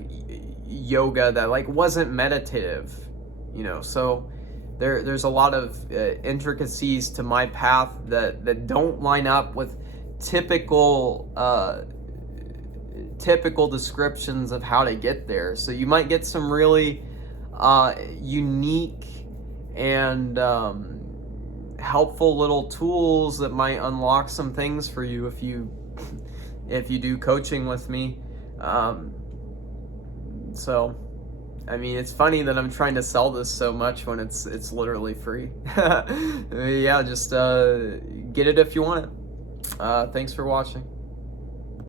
yoga that like wasn't meditative, you know. So there's a lot of intricacies to my path that don't line up with typical descriptions of how to get there. So you might get some really unique and helpful little tools that might unlock some things for you if you do coaching with me. So, I mean, it's funny that I'm trying to sell this so much when it's literally free. Yeah, just get it if you want it. Thanks for watching.